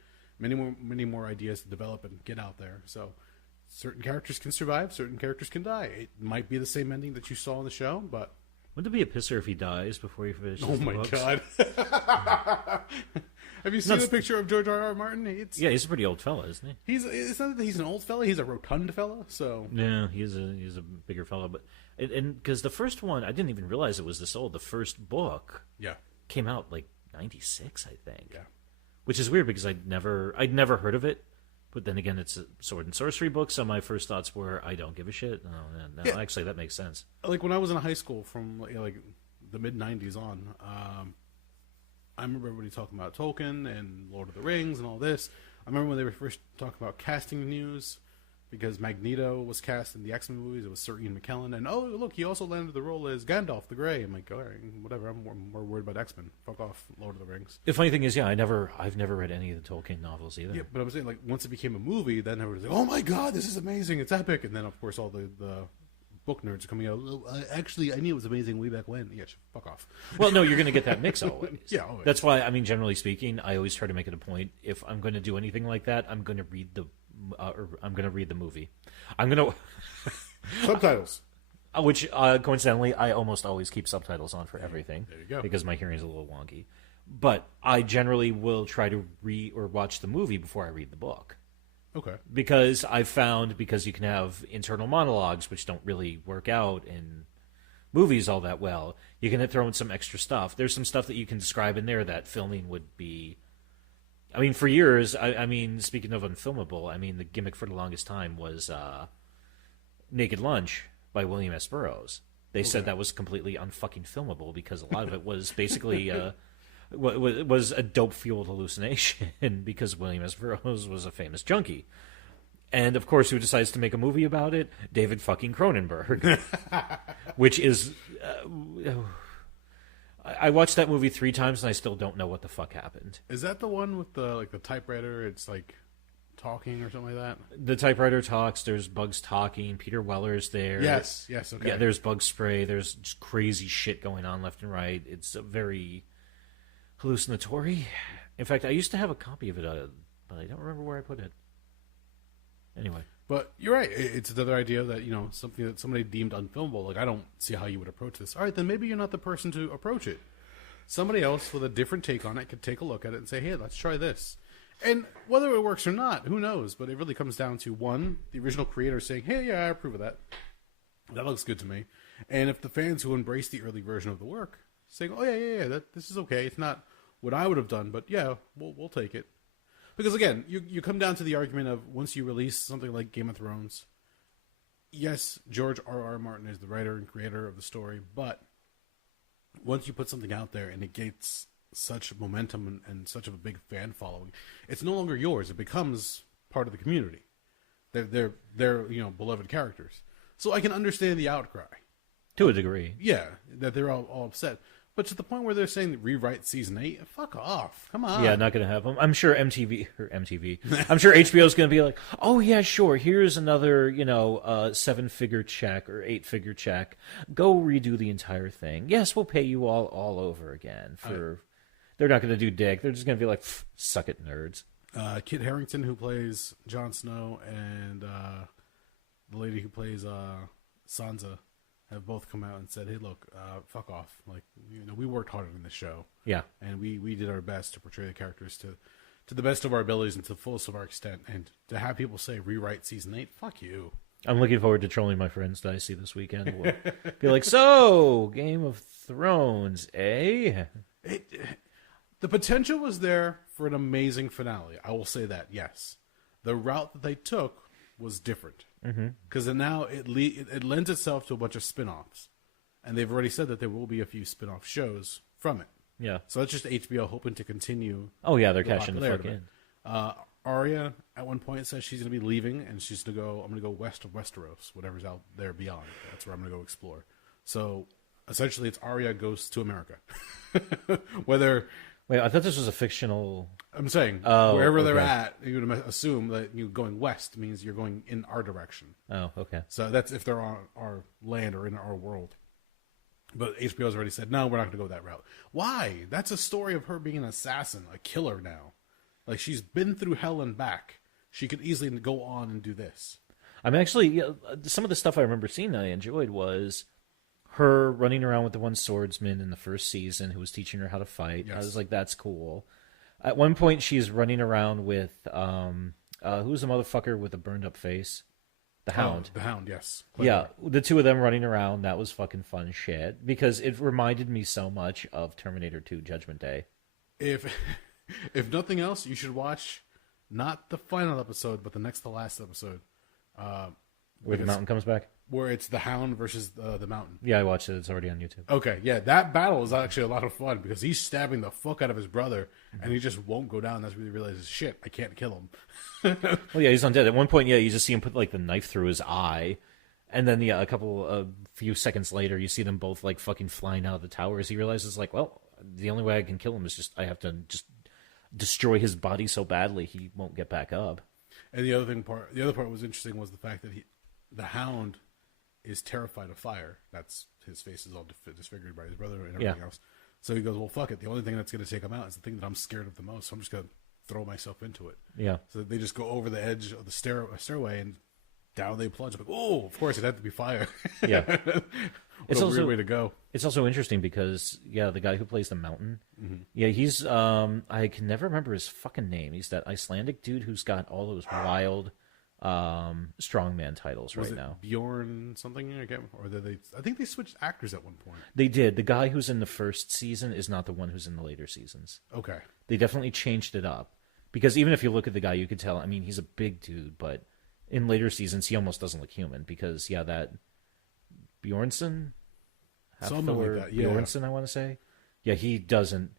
many more ideas to develop and get out there. So certain characters can survive, certain characters can die. It might be the same ending that you saw in the show, but wouldn't it be a pisser if he dies before he finishes oh the my books? God. Have you seen a picture of George R. Martin? Yeah, he's a pretty old fella, isn't he? It's not that he's an old fella; he's a rotund fella. So yeah, he's a bigger fella. But and because the first one, I didn't even realize it was this old. The first book, came out like '96, I think. Yeah, which is weird because I'd never heard of it. But then again, it's a sword and sorcery book, so my first thoughts were, I don't give a shit. No, actually, that makes sense. Like when I was in high school, from like the mid '90s on. I remember everybody talking about Tolkien and Lord of the Rings and all this. I remember when they were first talking about casting news, because Magneto was cast in the X-Men movies. It was Sir Ian McKellen. And, oh, look, he also landed the role as Gandalf the Grey. I'm like, all right, whatever. I'm more worried about X-Men. Fuck off, Lord of the Rings. The funny thing is, I've never read any of the Tolkien novels either. Yeah, but I'm saying, like, once it became a movie, then everybody was like, oh, my God, this is amazing. It's epic. And then, of course, all the book nerds are coming out. Actually, I knew it was amazing way back when. Yeah, fuck off. Well, no, you're going to get that mix always. Yeah, always. That's why, I mean, generally speaking, I always try to make it a point. If I'm going to do anything like that, I'm going to read the movie. I'm going to subtitles. Which coincidentally, I almost always keep subtitles on for everything. There you go. Because my hearing is a little wonky. But I generally will try to read or watch the movie before I read the book. Okay. Because I've found, because you can have internal monologues, which don't really work out in movies all that well, you can throw in some extra stuff. There's some stuff that you can describe in there that filming would be... I mean, for years, I mean, speaking of unfilmable, I mean, the gimmick for the longest time was Naked Lunch by William S. Burroughs. They said that was completely unfucking filmable because a lot of it was basically... was a dope-fueled hallucination because William S. Burroughs was a famous junkie. And, of course, who decides to make a movie about it? David fucking Cronenberg. Which is... I watched that movie 3 times, and I still don't know what the fuck happened. Is that the one with the typewriter? It's, like, talking or something like that? The typewriter talks. There's bugs talking. Peter Weller's there. Yes, okay. Yeah, there's bug spray. There's just crazy shit going on left and right. It's a very... hallucinatory. In fact, I used to have a copy of it, but I don't remember where I put it. Anyway. But you're right. It's another idea that, something that somebody deemed unfilmable. Like, I don't see how you would approach this. All right, then maybe you're not the person to approach it. Somebody else with a different take on it could take a look at it and say, hey, let's try this. And whether it works or not, who knows? But it really comes down to, one, the original creator saying, hey, yeah, I approve of that. That looks good to me. And if the fans who embrace the early version of the work saying, oh, yeah, this is okay. It's not what I would have done, but yeah, we'll take it. Because again, you come down to the argument of once you release something like Game of Thrones, yes, George R. Martin is the writer and creator of the story, but once you put something out there and it gets such momentum and such of a big fan following, it's no longer yours. It becomes part of the community. They're beloved characters. So I can understand the outcry. To a degree. Yeah, that they're all upset. But to the point where they're saying rewrite season 8, fuck off. Come on. Yeah, not going to have them. I'm sure I'm sure HBO's going to be like, oh, yeah, sure, here's another, 7-figure check or 8-figure check. Go redo the entire thing. Yes, we'll pay you all over again. They're not going to do dick. They're just going to be like, suck it, nerds. Kit Harington, who plays Jon Snow, and the lady who plays Sansa, have both come out and said, hey, look, fuck off. Like, we worked hard on this show. Yeah. And we did our best to portray the characters to the best of our abilities and to the fullest of our extent. And to have people say, rewrite season 8, fuck you. I'm looking forward to trolling my friends that I see this weekend. We'll be like, so, Game of Thrones, eh? The potential was there for an amazing finale. I will say that, yes. The route that they took was different. Because now it lends itself to a bunch of spin-offs. And they've already said that there will be a few spin-off shows from it. Yeah. So that's just HBO hoping to continue. Oh, yeah, they're cashing the fuck in. Arya, at one point, says she's going to be leaving, and she's going to go, I'm going to go west of Westeros, whatever's out there beyond. That's where I'm going to go explore. So, essentially, it's Arya goes to America. Whether... Wait, I thought this was a fictional... I'm saying, wherever they're at, you would assume that you going west means you're going in our direction. Oh, okay. So that's if they're on our land or in our world. But HBO's already said, no, we're not going to go that route. Why? That's a story of her being an assassin, a killer now. Like, she's been through hell and back. She could easily go on and do this. I'm actually... some of the stuff I remember seeing that I enjoyed was her running around with the one swordsman in the first season who was teaching her how to fight. Yes. I was like, that's cool. At one point, she's running around with... who's the motherfucker with the burned-up face? The Hound. The Hound, yes. Yeah, the two of them running around, that was fucking fun shit. Because it reminded me so much of Terminator 2 Judgment Day. If nothing else, you should watch not the final episode, but the next to last episode. Where the mountain comes back? Where it's the Hound versus the mountain. Yeah, I watched it. It's already on YouTube. Okay, yeah, that battle is actually a lot of fun because he's stabbing the fuck out of his brother, and he just won't go down. That's when he realizes, shit, I can't kill him. Well, yeah, he's undead. At one point, yeah, you just see him put like the knife through his eye, and then a few seconds later, you see them both like fucking flying out of the towers. He realizes like, well, the only way I can kill him is I have to just destroy his body so badly he won't get back up. And the other part was interesting was the fact that the Hound is terrified of fire. That's his face is all disfigured by his brother and everything else. So he goes, well, fuck it. The only thing that's going to take him out is the thing that I'm scared of the most. So I'm just going to throw myself into it. Yeah. So they just go over the edge of the stairway and down they plunge. I'm like, oh, of course it had to be fire. Yeah. It's also a weird way to go. It's also interesting because, the guy who plays the mountain, he's, I can never remember his fucking name. He's that Icelandic dude who's got all those wild strongman titles right now. Bjorn something? I think they switched actors at one point. They did. The guy who's in the first season is not the one who's in the later seasons. Okay. They definitely changed it up. Because even if you look at the guy, you could tell, I mean, he's a big dude, but in later seasons, he almost doesn't look human. Because, that Bjornsson? Something like that, Bjornsson, I want to say. Yeah, he doesn't...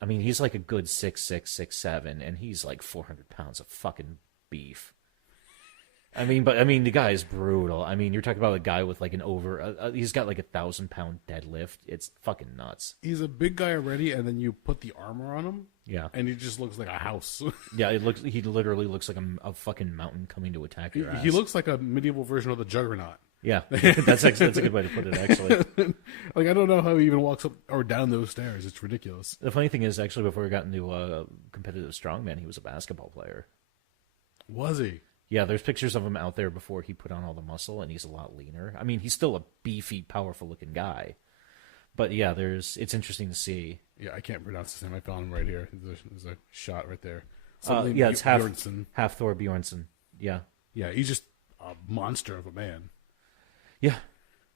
I mean, he's like a good 6'6", 6'7", and he's like 400 pounds of fucking beef. The guy is brutal. I mean, you're talking about a guy with like he's got like 1,000-pound deadlift. It's fucking nuts. He's a big guy already, and then you put the armor on him. Yeah, and he just looks like a house. Yeah, he literally looks like a fucking mountain coming to attack your ass. He looks like a medieval version of the Juggernaut. Yeah, that's a good way to put it, actually. Like, I don't know how he even walks up or down those stairs. It's ridiculous. The funny thing is, actually, before he got into competitive strongman, he was a basketball player. Was he? Yeah, there's pictures of him out there before he put on all the muscle, and he's a lot leaner. I mean, he's still a beefy, powerful-looking guy. But yeah, it's interesting to see. Yeah, I can't pronounce his name. I found him right here. There's a shot right there. It's half Thor Bjornsson. Yeah. Yeah, he's just a monster of a man. Yeah.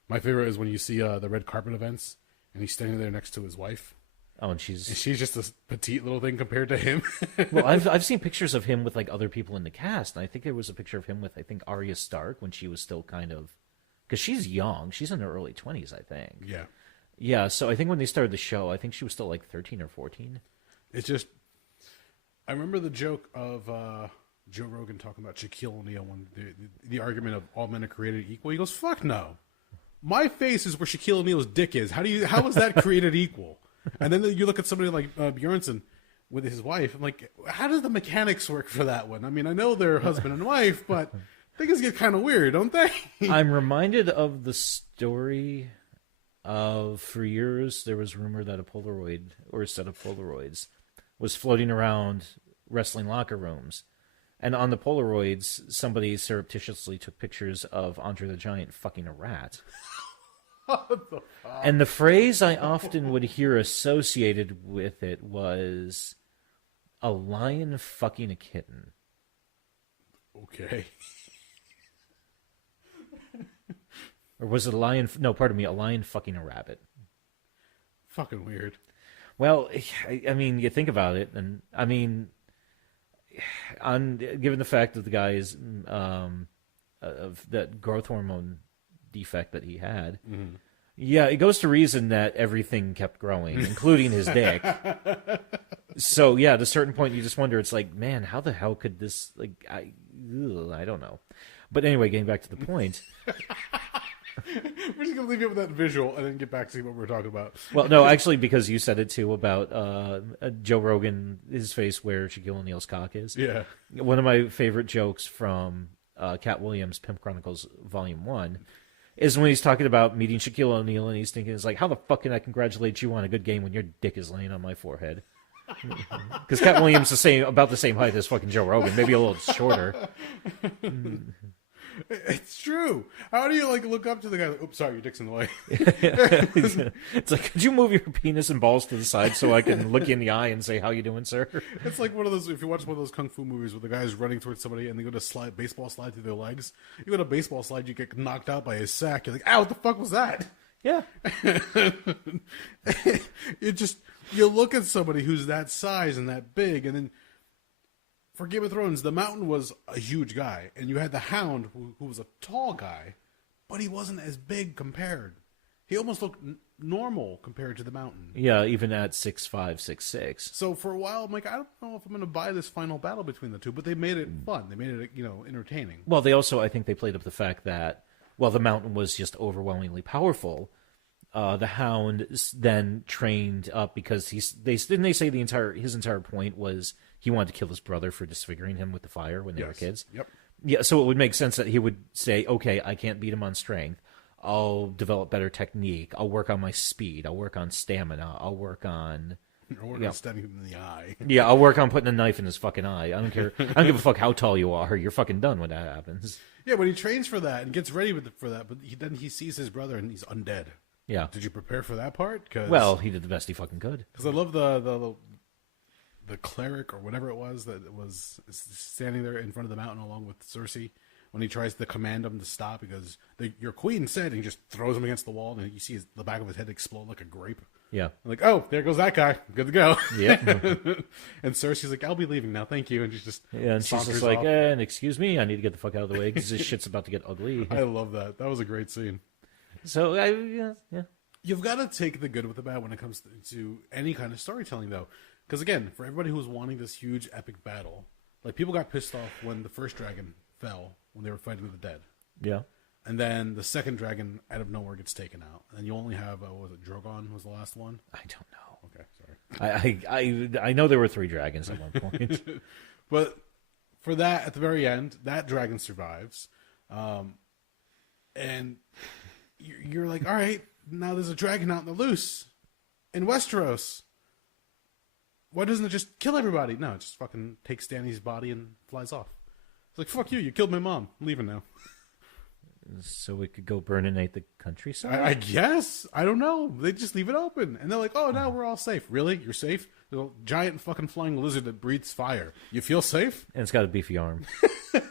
My favorite is when you see the red carpet events, and he's standing there next to his wife. Oh, and she's just a petite little thing compared to him. Well, I've seen pictures of him with like other people in the cast, and I think there was a picture of him with Arya Stark when she was still kind of, because she's young, she's in her early 20s, I think. Yeah. Yeah, so I think when they started the show, I think she was still like 13 or 14. It's just, I remember the joke of Joe Rogan talking about Shaquille O'Neal when the argument of all men are created equal. He goes, "Fuck no, my face is where Shaquille O'Neal's dick is. How is that created equal?" And then you look at somebody like Bjornsson with his wife. I'm like, how does the mechanics work for that one? I mean, I know they're husband and wife, but things get kind of weird, don't they? I'm reminded of the story of, for years, there was rumor that a Polaroid, or a set of Polaroids, was floating around wrestling locker rooms. And on the Polaroids, somebody surreptitiously took pictures of Andre the Giant fucking a rat. And the phrase I often would hear associated with it was a lion fucking a kitten. Okay. Or was it a lion? No, pardon me, a lion fucking a rabbit. Fucking weird. Well, I mean, you think about it, and I mean, given the fact that the guy is that growth hormone defect that he had. Mm-hmm. Yeah, it goes to reason that everything kept growing, including his dick. So yeah, at a certain point, you just wonder. It's like, man, how the hell could this? Like, I don't know. But anyway, getting back to the point. We're just gonna leave you with that visual and then get back to see what we're talking about. Well, no, actually, because you said it too about Joe Rogan, his face where Shaquille O'Neal's cock is. Yeah. One of my favorite jokes from Cat Williams' Pimp Chronicles Volume 1 is when he's talking about meeting Shaquille O'Neal and he's thinking, it's like, how the fuck can I congratulate you on a good game when your dick is laying on my forehead? Because Cat Williams is about the same height as fucking Joe Rogan, maybe a little shorter. It's true. How do you look up to the guy? Like, oops, sorry, your dick's in the way. It's like, could you move your penis and balls to the side so I can look you in the eye and say, how you doing, sir? It's like one of those, if you watch one of those kung fu movies where the guy's running towards somebody and they go to baseball slide through their legs. You go to baseball slide, you get knocked out by his sack. You're like, ow, what the fuck was that? Yeah. You look at somebody who's that size and that big, and then for Game of Thrones, the Mountain was a huge guy, and you had the Hound, who was a tall guy, but he wasn't as big compared. He almost looked normal compared to the Mountain. Yeah, even at 6'5", 6'6". So for a while, I'm like, I don't know if I'm going to buy this final battle between the two, but they made it fun. They made it, entertaining. Well, I think they played up the fact that, the Mountain was just overwhelmingly powerful. The Hound then trained up because they say his entire point was he wanted to kill his brother for disfiguring him with the fire when they were kids. Yep. Yeah, so it would make sense that he would say, okay, I can't beat him on strength. I'll develop better technique. I'll work on my speed. I'll work on stamina. I'll work on stabbing him in the eye. Yeah, I'll work on putting a knife in his fucking eye. I don't care. I don't give a fuck how tall you are. You're fucking done when that happens. Yeah, when he trains for that and gets ready for that, but then he sees his brother and he's undead. Yeah. Did you prepare for that part? Well, he did the best he fucking could. Because I love the cleric or whatever it was that was standing there in front of the mountain along with Cersei when he tries to command him to stop because your queen said, and he just throws him against the wall and you see the back of his head explode like a grape. Yeah. I'm like, oh, there goes that guy. Good to go. Yeah. And Cersei's like, I'll be leaving now. Thank you. And she's just she's just like, and excuse me, I need to get the fuck out of the way because this shit's about to get ugly. I love that. That was a great scene. So, yeah. You've got to take the good with the bad when it comes to any kind of storytelling, though. Because, again, for everybody who was wanting this huge epic battle, people got pissed off when the first dragon fell when they were fighting the dead. Yeah. And then the second dragon out of nowhere gets taken out. And you only have, what was it, Drogon was the last one? I don't know. Okay, sorry. I know there were 3 dragons at one point. But for that, at the very end, that dragon survives. And you're like, all right, now there's a dragon out in the loose in Westeros. Why doesn't it just kill everybody? No, it just fucking takes Dany's body and flies off. It's like, fuck you, you killed my mom. I'm leaving now. So we could go burninate the countryside? I guess. I don't know. They just leave it open. And they're like, oh, now we're all safe. Really? You're safe? There's a giant fucking flying lizard that breathes fire. You feel safe? And it's got a beefy arm. And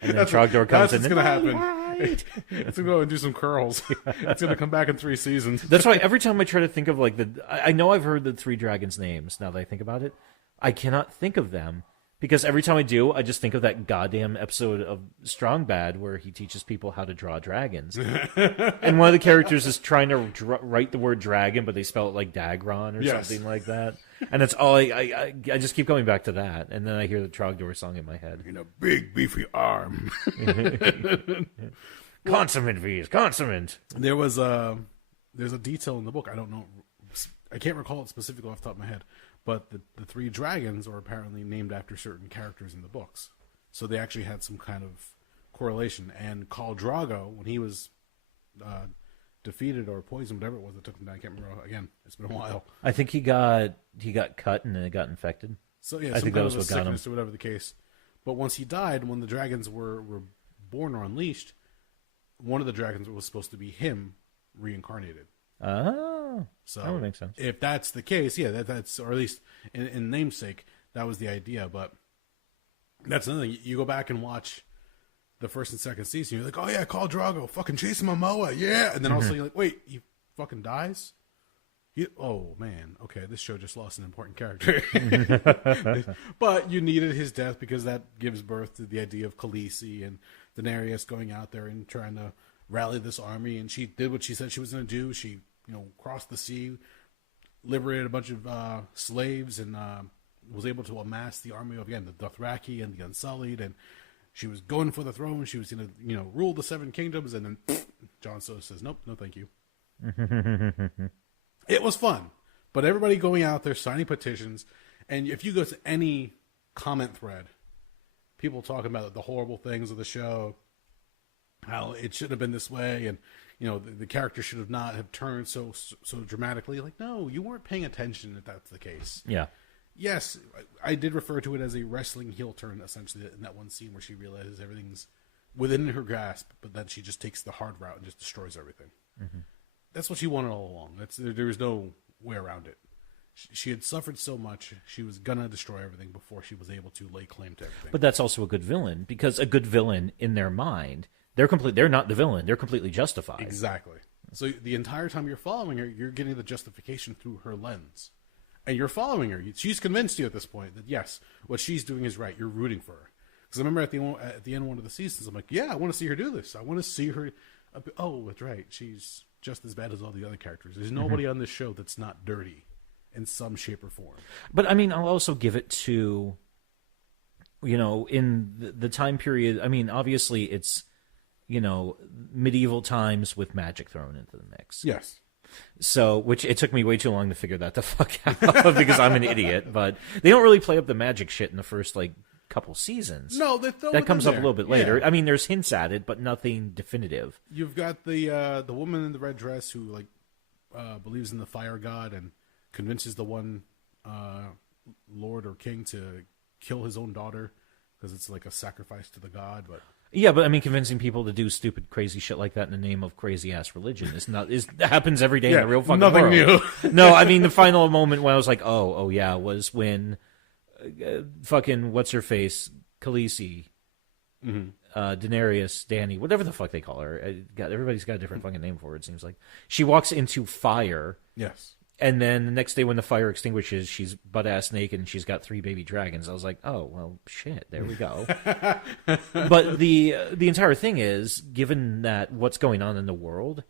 then Trogdor comes in. That's what's going to happen. It's going to go and do some curls. It's going to come back in 3 seasons. That's why every time I try to think of I know I've heard the 3 dragons' names now that I think about it. I cannot think of them. Because every time I do, I just think of that goddamn episode of Strong Bad where he teaches people how to draw dragons. And one of the characters is trying to write the word dragon, but they spell it like Dagron or something like that. And that's all I just keep going back to that. And then I hear the Trogdor song in my head. In a big, beefy arm. Consummate, V's, consummate. There's a detail in the book. I don't know. I can't recall it specifically off the top of my head. But the 3 dragons are apparently named after certain characters in the books. So they actually had some kind of correlation. And Khal Drogo, when he was defeated or poisoned, whatever it was that took him down, I can't remember. Again, it's been a while. I think he got cut and then it got infected. So yeah, I some think kind that was of a what got him. sickness or whatever the case. But once he died, when the dragons were born or unleashed, one of the dragons was supposed to be him reincarnated. Oh, so that would make sense. If that's the case, yeah, that's or at least in namesake, that was the idea. But that's another thing. You go back and watch the first and second season, you're like, oh yeah, Khal Drogo, fucking chasing Momoa, yeah, and then also you're like, wait, he fucking dies? Oh man, okay, this show just lost an important character. But you needed his death because that gives birth to the idea of Khaleesi and Daenerys going out there and trying to rally this army, and she did what she said she was going to do. She, crossed the sea, liberated a bunch of slaves, and was able to amass the army of, again, the Dothraki and the Unsullied, and she was going for the throne. She was going to, rule the Seven Kingdoms, and then Jon Snow says, nope, no thank you. It was fun, but everybody going out there signing petitions, and if you go to any comment thread, people talking about the horrible things of the show, how it shouldn't have been this way, and the character should have not have turned so dramatically. Like, no, you weren't paying attention if that's the case. Yeah. Yes, I did refer to it as a wrestling heel turn, essentially, in that one scene where she realizes everything's within her grasp, but then she just takes the hard route and just destroys everything. Mm-hmm. That's what she wanted all along. There was no way around it. She had suffered so much, she was going to destroy everything before she was able to lay claim to everything. But that's also a good villain, because a good villain, in their mind, they're not the villain. They're completely justified. Exactly. So the entire time you're following her, you're getting the justification through her lens. And you're following her. She's convinced you at this point that, yes, what she's doing is right. You're rooting for her. Because I remember at the end of one of the seasons, I'm like, yeah, I want to see her do this. I want to see her. Oh, that's right. She's just as bad as all the other characters. There's nobody on this show that's not dirty in some shape or form. But, I mean, I'll also give it to, in the time period, I mean, obviously it's, medieval times with magic thrown into the mix. Yes. So, which it took me way too long to figure that the fuck out because I'm an idiot. But they don't really play up the magic shit in the first, couple seasons. No, they throw that comes up a little bit later. Yeah. I mean, there's hints at it, but nothing definitive. You've got the woman in the red dress who, believes in the fire god and convinces the one lord or king to kill his own daughter because it's like a sacrifice to the god, but... Yeah, but I mean, convincing people to do stupid, crazy shit like that in the name of crazy ass religion happens every day in the real fucking nothing world. New. No, I mean the final moment when I was like, oh yeah, was when fucking what's her face, Khaleesi, Daenerys, Dany, whatever the fuck they call her. Everybody's got a different fucking name for her. It seems like she walks into fire. Yes. And then the next day when the fire extinguishes, she's butt-ass naked and she's got 3 baby dragons. I was like, oh, well, shit, there we go. But the entire thing is, given that what's going on in the world,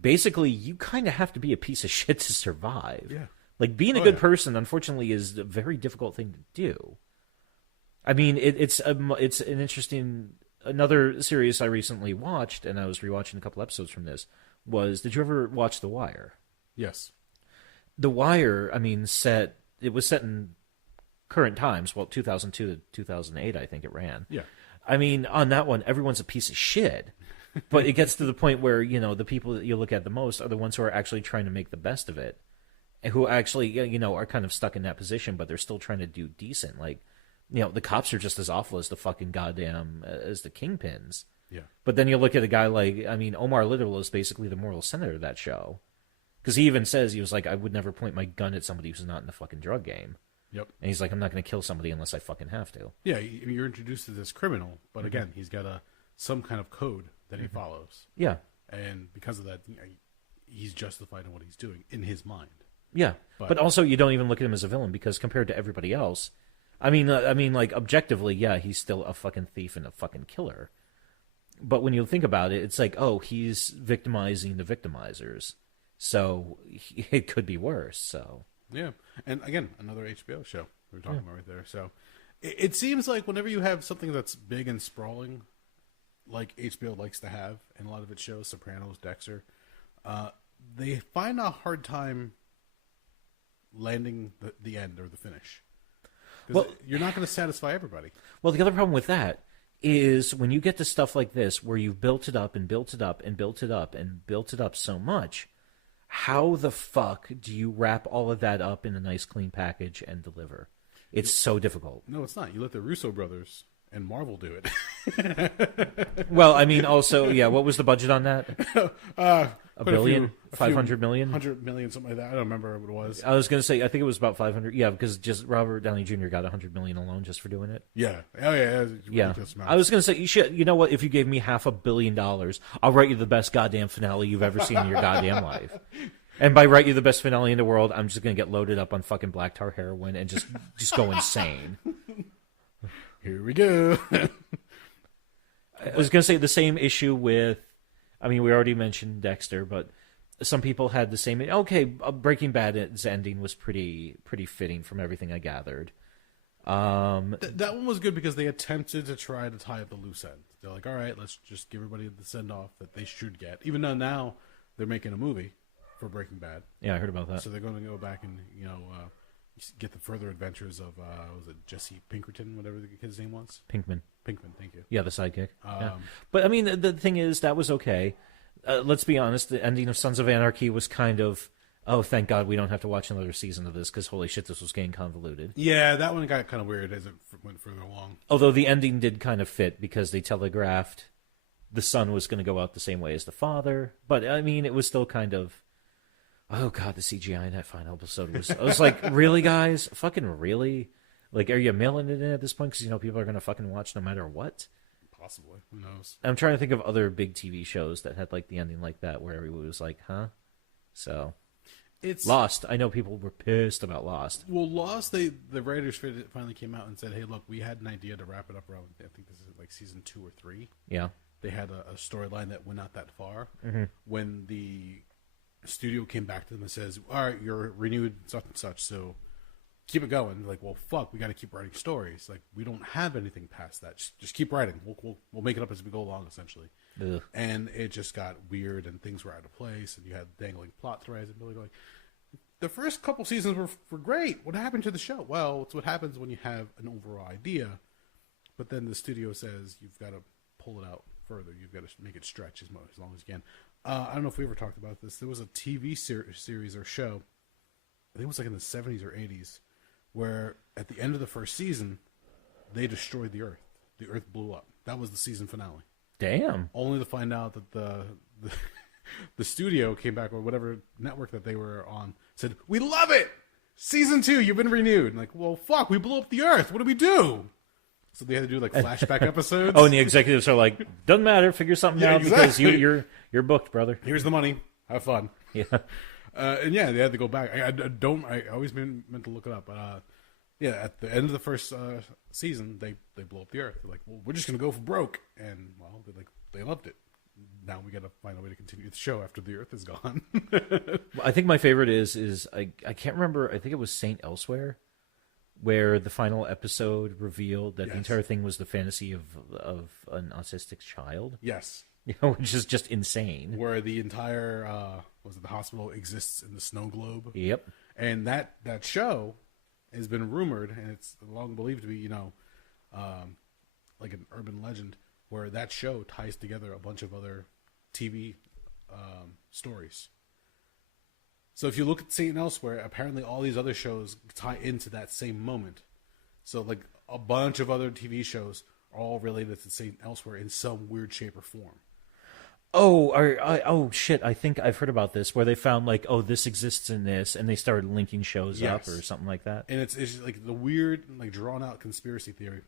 basically you kind of have to be a piece of shit to survive. Yeah. Being a good person, unfortunately, is a very difficult thing to do. I mean, it's an interesting... Another series I recently watched, and I was rewatching a couple episodes from this, was, did you ever watch The Wire? Yes. The Wire, I mean, it was set in current times, 2002 to 2008, I think it ran. Yeah. I mean, on that one, everyone's a piece of shit. But it gets to the point where, the people that you look at the most are the ones who are actually trying to make the best of it. And who actually, are kind of stuck in that position, but they're still trying to do decent. The cops are just as awful as the fucking goddamn, as the kingpins. Yeah. But then you look at a guy Omar Little is basically the moral center of that show. Because he even says, he was like, I would never point my gun at somebody who's not in the fucking drug game. Yep. And he's like, I'm not going to kill somebody unless I fucking have to. Yeah, you're introduced to this criminal, but again, he's got some kind of code that he follows. Yeah. And because of that, he's justified in what he's doing in his mind. Yeah. But also, you don't even look at him as a villain because compared to everybody else, I mean, objectively, yeah, he's still a fucking thief and a fucking killer. But when you think about it, it's like, oh, he's victimizing the victimizers. So it could be worse. So yeah, and again, another HBO show we were talking about right there. So it seems like whenever you have something that's big and sprawling, like HBO likes to have, and a lot of its shows, Sopranos, Dexter, they find a hard time landing the end or the finish. Well, you're not going to satisfy everybody. Well, the other problem with that is when you get to stuff like this, where you've built it up and built it up and built it up and built it up so much. How the fuck do you wrap all of that up in a nice, clean package and deliver? It's so difficult. No, it's not. You let the Russo brothers and Marvel do it. Well, I mean, also, yeah, what was the budget on that? $1 billion? 500 million? 100 million, something like that. I don't remember what it was. I was going to say, I think it was about 500. Yeah, because just Robert Downey Jr. got 100 million alone just for doing it. Yeah. Oh, yeah. Yeah. I was going to say, you know what? If you gave me $500 million, I'll write you the best goddamn finale you've ever seen in your goddamn life. And by write you the best finale in the world, I'm just going to get loaded up on fucking black tar heroin and just go insane. Here we go. I was going to say the same issue with, I mean, we already mentioned Dexter, but some people had the same. Okay, Breaking Bad's ending was pretty fitting from everything I gathered. That one was good because they attempted to try to tie up the loose end. They're like, all right, let's just give everybody the send off that they should get. Even though now they're making a movie for Breaking Bad. Yeah, I heard about that. So they're going to go back and get the further adventures of was it Jesse Pinkerton, whatever the kid's name was? Pinkman, thank you. Yeah, the sidekick. Yeah. But I mean, the thing is, that was okay. Let's be honest. The ending of Sons of Anarchy was kind of, oh, thank God we don't have to watch another season of this because holy shit, this was getting convoluted. Yeah, that one got kind of weird as it went further along. Although the ending did kind of fit because they telegraphed the son was going to go out the same way as the father. But I mean, it was still kind of, oh God, the CGI in that final episode was. I was like, really, guys, fucking really? Like, are you mailing it in at this point? Because people are going to fucking watch no matter what. Possibly, who knows? I'm trying to think of other big TV shows that had like the ending like that, where everybody was like, huh? So. It's Lost. I know people were pissed about Lost. Well, Lost, the writers finally came out and said, "Hey, look, we had an idea to wrap it up around. I think this is like season 2 or 3. Yeah, they had a storyline that went not that far. Mm-hmm. When the studio came back to them and says, "All right, you're renewed, such and such, so keep it going." They're like, well, fuck, we got to keep writing stories. Like, we don't have anything past that. Just keep writing. We'll make it up as we go along, essentially. Ugh. And it just got weird, and things were out of place, and you had dangling plot threads, and Billy going, the first couple seasons were great. What happened to the show? Well, it's what happens when you have an overall idea, but then the studio says you've got to pull it out further. You've got to make it stretch as long as you can. I don't know if we ever talked about this. There was a TV series or show, I think it was like in the 70s or 80s, where at the end of the first season, they destroyed the Earth. The Earth blew up. That was the season finale. Damn. Only to find out that the studio came back, or whatever network that they were on, said, "We love it! Season 2, you've been renewed." And like, well, fuck, we blew up the Earth. What do we do? So they had to do like flashback episodes. Oh, and the executives are like, doesn't matter, figure something out exactly. Because you're booked, brother. Here's the money. Have fun. Yeah. And yeah, they had to go back. I always meant to look it up, but yeah, at the end of the first season, they blow up the Earth. They're like, well, we're just gonna go for broke, and well, they loved it. Now we got to find a way to continue the show after the Earth is gone. I think my favorite is I can't remember. I think it was Saint Elsewhere, where the final episode revealed that the entire thing was the fantasy of an autistic child. Yes. Which is just insane. Where the entire the hospital exists in the snow globe. Yep. And that show has been rumored, and it's long believed to be like an urban legend, where that show ties together a bunch of other TV stories. So if you look at Saint Elsewhere, apparently all these other shows tie into that same moment. So like a bunch of other TV shows are all related to Saint Elsewhere in some weird shape or form. Oh shit! I think I've heard about this, where they found like, oh, this exists in this, and they started linking shows up or something like that. And it's like the weird, like drawn out conspiracy theory.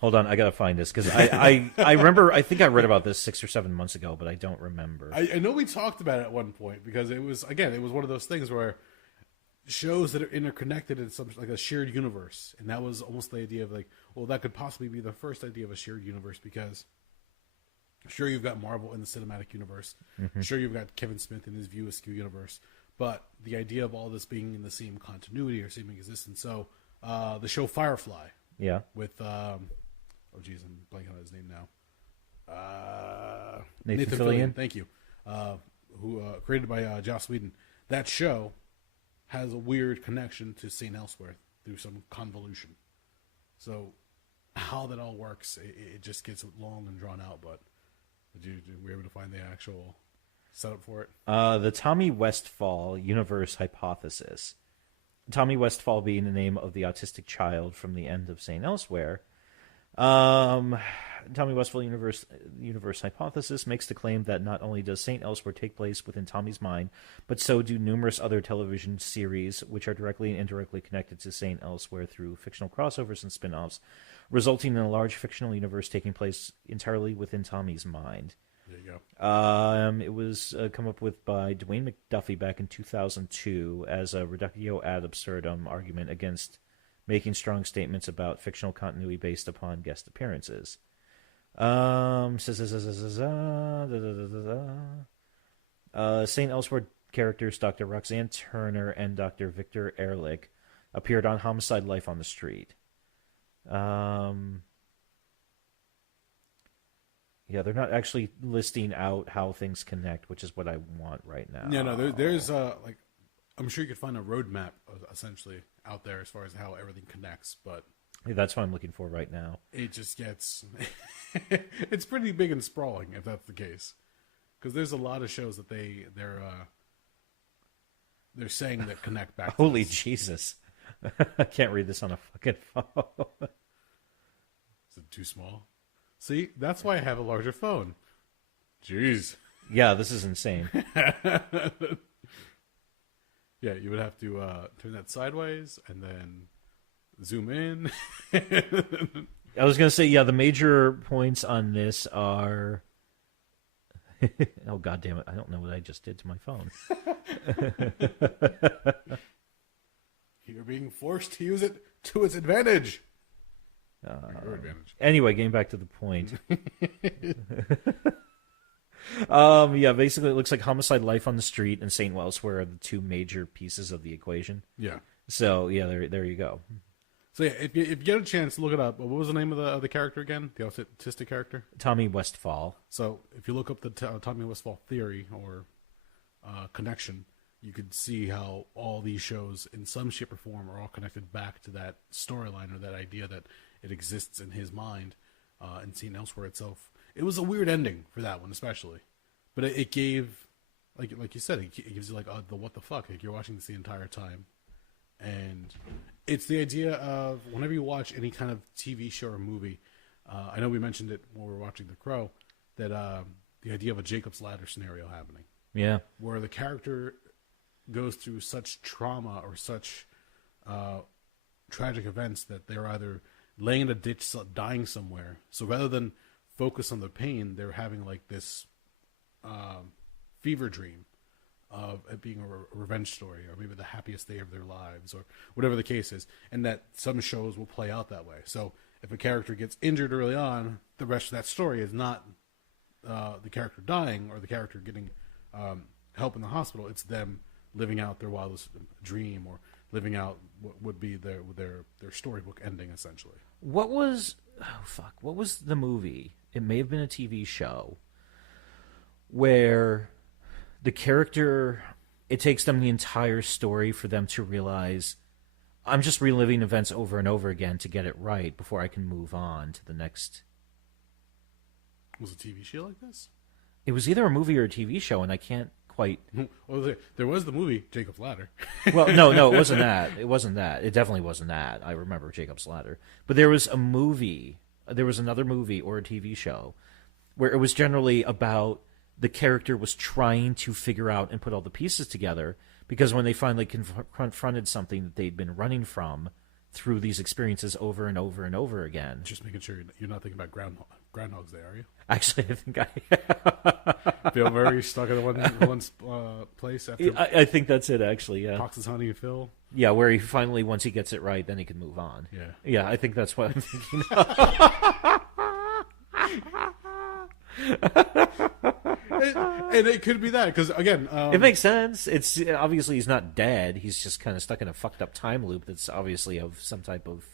Hold on, I gotta find this because I remember. I think I read about this 6 or 7 months ago, but I don't remember. I know we talked about it at one point because it was one of those things where shows that are interconnected in some like a shared universe, and that was almost the idea of like, well, that could possibly be the first idea of a shared universe because. Sure, you've got Marvel in the cinematic universe. Mm-hmm. Sure, you've got Kevin Smith in his View Askew universe. But the idea of all this being in the same continuity or same existence. So, the show Firefly. Yeah. With, I'm blanking on his name now. Nathan Fillion. Thank you. Who created by Joss Whedon. That show has a weird connection to St. Elsewhere through some convolution. So, how that all works, it just gets long and drawn out, but... were you able to find the actual setup for it? The Tommy Westfall Universe Hypothesis. Tommy Westfall being the name of the autistic child from the end of St. Elsewhere. Tommy Westfall Universe Hypothesis makes the claim that not only does St. Elsewhere take place within Tommy's mind, but so do numerous other television series which are directly and indirectly connected to St. Elsewhere through fictional crossovers and spin-offs, resulting in a large fictional universe taking place entirely within Tommy's mind. There you go. It was come up with by Dwayne McDuffie back in 2002 as a reductio ad absurdum argument against making strong statements about fictional continuity based upon guest appearances. St. Elsewhere characters Dr. Roxanne Turner and Dr. Victor Ehrlich appeared on Homicide: Life on the Street. Yeah, they're not actually listing out how things connect, which is what I want right now. Yeah, no, there's like, I'm sure you could find a roadmap essentially out there as far as how everything connects, but Yeah, that's what I'm looking for right now. it just gets, it's pretty big and sprawling if that's the case, because there's a lot of shows that they're saying that connect back. Holy to Jesus! I can't read this on a fucking phone. Is it too small? See, that's why I have a larger phone. Jeez. Yeah, this is insane. Yeah, you would have to turn that sideways and then zoom in. I was going to say, yeah, the major points on this are... oh, God damn it. I don't know what I just did to my phone. You're being forced to use it to its advantage. Your advantage. Anyway, getting back to the point. Yeah, basically it looks like Homicide: Life on the Street and St. Elsewhere are the two major pieces of the equation. Yeah. So, yeah, there you go. So, yeah, if you get a chance, look it up. What was the name of the character again? The autistic character? Tommy Westfall. So, if you look up the Tommy Westfall theory or connection, you could see how all these shows, in some shape or form, are all connected back to that storyline or that idea that it exists in his mind and seen elsewhere itself. It was a weird ending for that one, especially, but it gave, like you said, it gives you like the what the fuck. Like you're watching this the entire time, and it's the idea of whenever you watch any kind of TV show or movie. I know we mentioned it when we were watching The Crow, that the idea of a Jacob's Ladder scenario happening, Yeah. where the character goes through such trauma or such tragic events that they're either laying in a ditch, dying somewhere. So rather than focus on the pain, they're having like this fever dream of it being a revenge story, or maybe the happiest day of their lives, or whatever the case is. And that some shows will play out that way. So if a character gets injured early on, the rest of that story is not the character dying or the character getting help in the hospital. It's them living out their wildest dream, or living out what would be their storybook ending, essentially. What was the movie? It may have been a TV show where the character, it takes them the entire story for them to realize, I'm just reliving events over and over again to get it right before I can move on to the next. Was it a TV show like this? It was either a movie or a TV show, and I can't quite. Well, there was the movie Jacob's Ladder. Well, no, it wasn't that. It wasn't that. It definitely wasn't that. I remember Jacob's Ladder. But there was a movie. There was another movie or a TV show where it was generally about the character was trying to figure out and put all the pieces together, because when they finally confronted something that they'd been running from through these experiences over and over and over again. Just making sure you're not thinking about Groundhog's Day, are you? Actually, I think I Bill Murray stuck in one place after I think that's it, actually, yeah. Fox's Honey and Phil. Yeah, where he finally, once he gets it right, then he can move on. Yeah. Yeah, I think that's what I'm thinking And it could be that, because, again... it makes sense. It's obviously he's not dead. He's just kind of stuck in a fucked up time loop that's obviously of some type of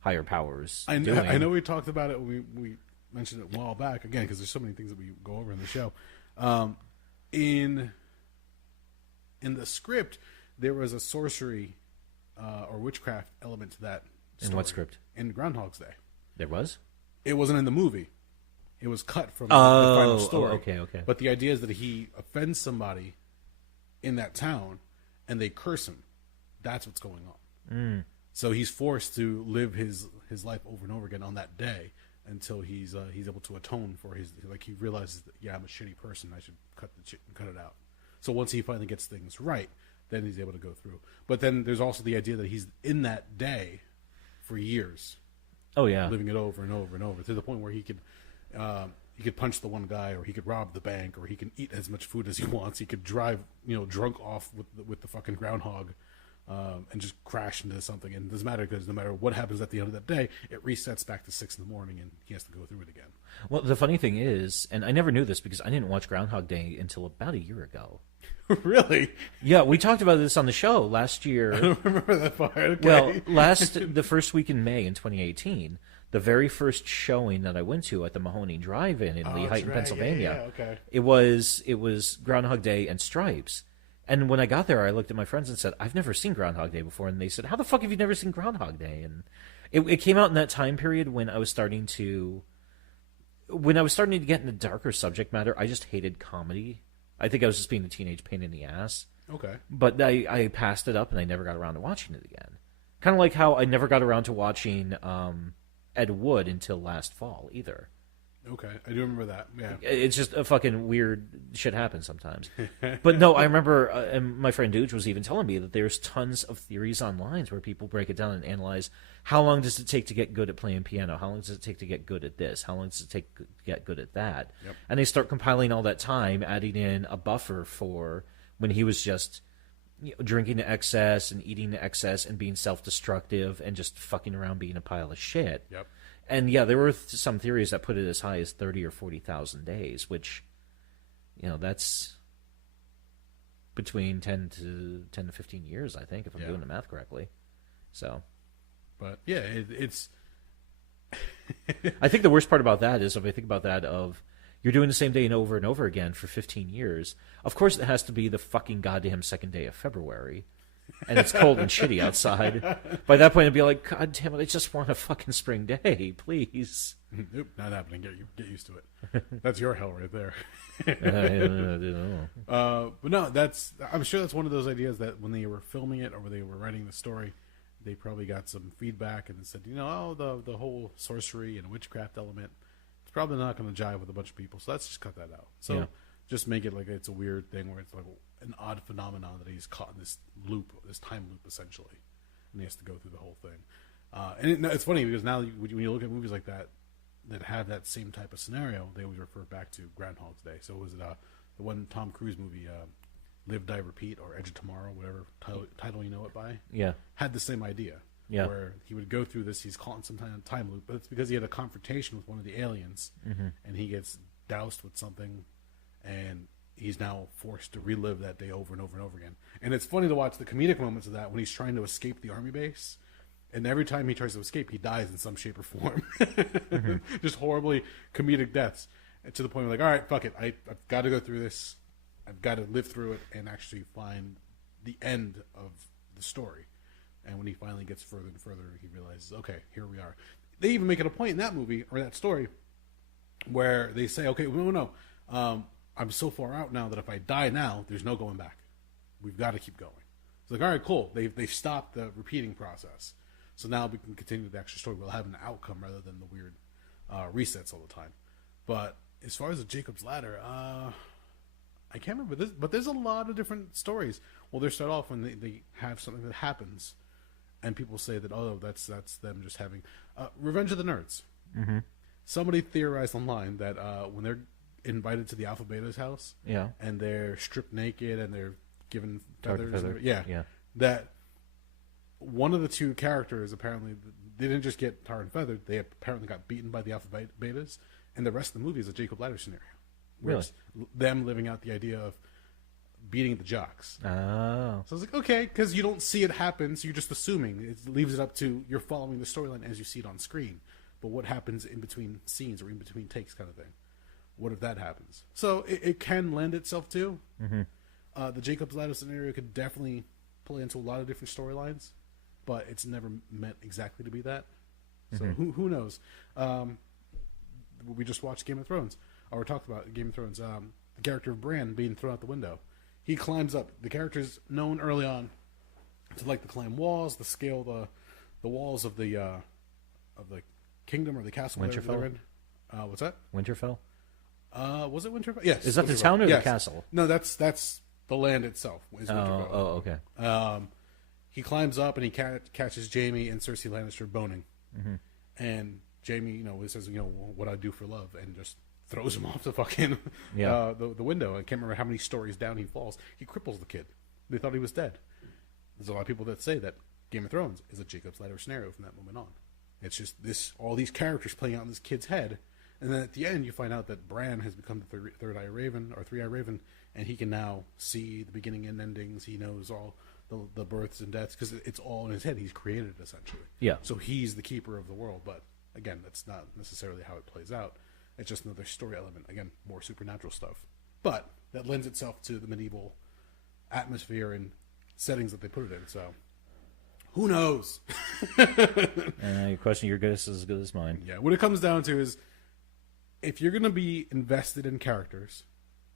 higher powers. I know we talked about it when we mentioned it a while back, again, because there's so many things that we go over in the show. In the script, there was a sorcery or witchcraft element to that story. In what script? In Groundhog's Day. There was? It wasn't in the movie. It was cut from the final story. Okay. But the idea is that he offends somebody in that town, and they curse him. That's what's going on. Mm. So he's forced to live his life over and over again on that day until he's able to atone for his, like, he realizes that, yeah, I'm a shitty person. I should cut it out. So once he finally gets things right, then he's able to go through. But then there's also the idea that he's in that day for years. Oh yeah, living it over and over and over, to the point where he could punch the one guy, or he could rob the bank, or he can eat as much food as he wants. He could drive, drunk off with the fucking groundhog and just crash into something. And it doesn't matter because no matter what happens at the end of that day, it resets back to 6 a.m. and he has to go through it again. Well, the funny thing is, and I never knew this because I didn't watch Groundhog Day until about a year ago. Really? Yeah, we talked about this on the show last year. I don't remember that part. Okay. Well, the first week in May in 2018, the very first showing that I went to at the Mahoney Drive-In in Lehigh, Pennsylvania. Yeah, okay. It was Groundhog Day and Stripes. And when I got there, I looked at my friends and said, "I've never seen Groundhog Day before." And they said, "How the fuck have you never seen Groundhog Day?" And it came out in that time period when I was starting to get into darker subject matter. I just hated comedy. I think I was just being a teenage pain in the ass. Okay. But I passed it up and I never got around to watching it again. Kind of like how I never got around to watching Ed Wood until last fall either. Okay, I do remember that. Yeah, it's just a fucking weird shit happens sometimes. But no, I remember, and my friend Dooge was even telling me that there's tons of theories online where people break it down and analyze how long does it take to get good at playing piano, how long does it take to get good at this, how long does it take to get good at that, and they start compiling all that time, adding in a buffer for when he was just drinking to excess and eating to excess and being self-destructive and just fucking around being a pile of shit. Yep. And yeah, there were some theories that put it as high as 30 or 40,000 days, which, that's between 10 to 15 years, I think, if I'm doing the math correctly. So, but yeah, it's. I think the worst part about that is, if I think about that, you're doing the same day and over again for 15 years. Of course, it has to be the fucking goddamn second day of February. And it's cold and shitty outside. By that point, I'd be like, God damn it, I just want a fucking spring day, please. Nope, not happening. Get used to it. That's your hell right there. But no, I'm sure that's one of those ideas that when they were filming it or when they were writing the story, they probably got some feedback and said, the whole sorcery and witchcraft element, it's probably not going to jive with a bunch of people, so let's just cut that out. So just make it like it's a weird thing where it's like an odd phenomenon that he's caught in this loop, this time loop, essentially, and he has to go through the whole thing. And it's funny because now when you look at movies like that have that same type of scenario, they always refer back to Groundhog's Day. So was it the one Tom Cruise movie, Live, Die, Repeat, or Edge of Tomorrow, whatever title you know it by? Yeah, had the same idea. Yeah, where he would go through this, he's caught in some kind of time loop, but it's because he had a confrontation with one of the aliens, and he gets doused with something, and he's now forced to relive that day over and over and over again. And it's funny to watch the comedic moments of that when he's trying to escape the army base. And every time he tries to escape, he dies in some shape or form. Just horribly comedic deaths. And to the point where, like, all right, fuck it. I've got to go through this. I've got to live through it and actually find the end of the story. And when he finally gets further and further, he realizes, okay, here we are. They even make it a point in that movie, or that story, where they say, okay, no. I'm so far out now that if I die now, there's no going back. We've got to keep going. It's like, all right, cool. They've stopped the repeating process. So now we can continue the extra story. We'll have an outcome rather than the weird resets all the time. But as far as the Jacob's Ladder, I can't remember this, but there's a lot of different stories. Well, they start off when they have something that happens, and people say that, oh, that's them just having Revenge of the Nerds. Mm-hmm. Somebody theorized online that when they're invited to the Alpha Beta's house, and they're stripped naked and they're given feathers, that one of the two characters apparently they didn't just get tar and feathered; they apparently got beaten by the Alpha Betas, and the rest of the movie is a Jacob Ladder scenario, where it's them living out the idea of beating the jocks. Oh, so I was like, okay, because you don't see it happen, so you're just assuming. It leaves it up to you're following the storyline as you see it on screen. But what happens in between scenes or in between takes, kind of thing? What if that happens? So it can lend itself to. Mm-hmm. The Jacob's Ladder scenario could definitely play into a lot of different storylines, but it's never meant exactly to be that. So who knows? We just watched Game of Thrones, or we talked about Game of Thrones. The character of Bran being thrown out the window. He climbs up. The character's known early on to like to climb walls, to scale the walls of the kingdom or the castle. Winterfell. What's that? Winterfell. Was it Winterfell? Yes. Is that the town or the castle? No, that's the land itself. Is Winterfell. Oh, okay. He climbs up and he catches Jaime and Cersei Lannister boning, and Jaime, he says, what I do for love, and just throws him off the fucking the window. I can't remember how many stories down he falls. He cripples the kid. They thought he was dead. there's a lot of people that say that Game of Thrones is a Jacob's Ladder scenario from that moment on. It's just all these characters playing out in this kid's head, and then at the end you find out that Bran has become the third eye Raven, or three eye Raven, and he can now see the beginning and endings. He knows all the births and deaths because it's all in his head. He's created it essentially. Yeah. So he's the keeper of the world, but again, that's not necessarily how it plays out. It's just another story element. Again, more supernatural stuff, but that lends itself to the medieval atmosphere and settings that they put it in. So who knows? Your question, your guess is as good as mine. Yeah, what it comes down to is if you're going to be invested in characters,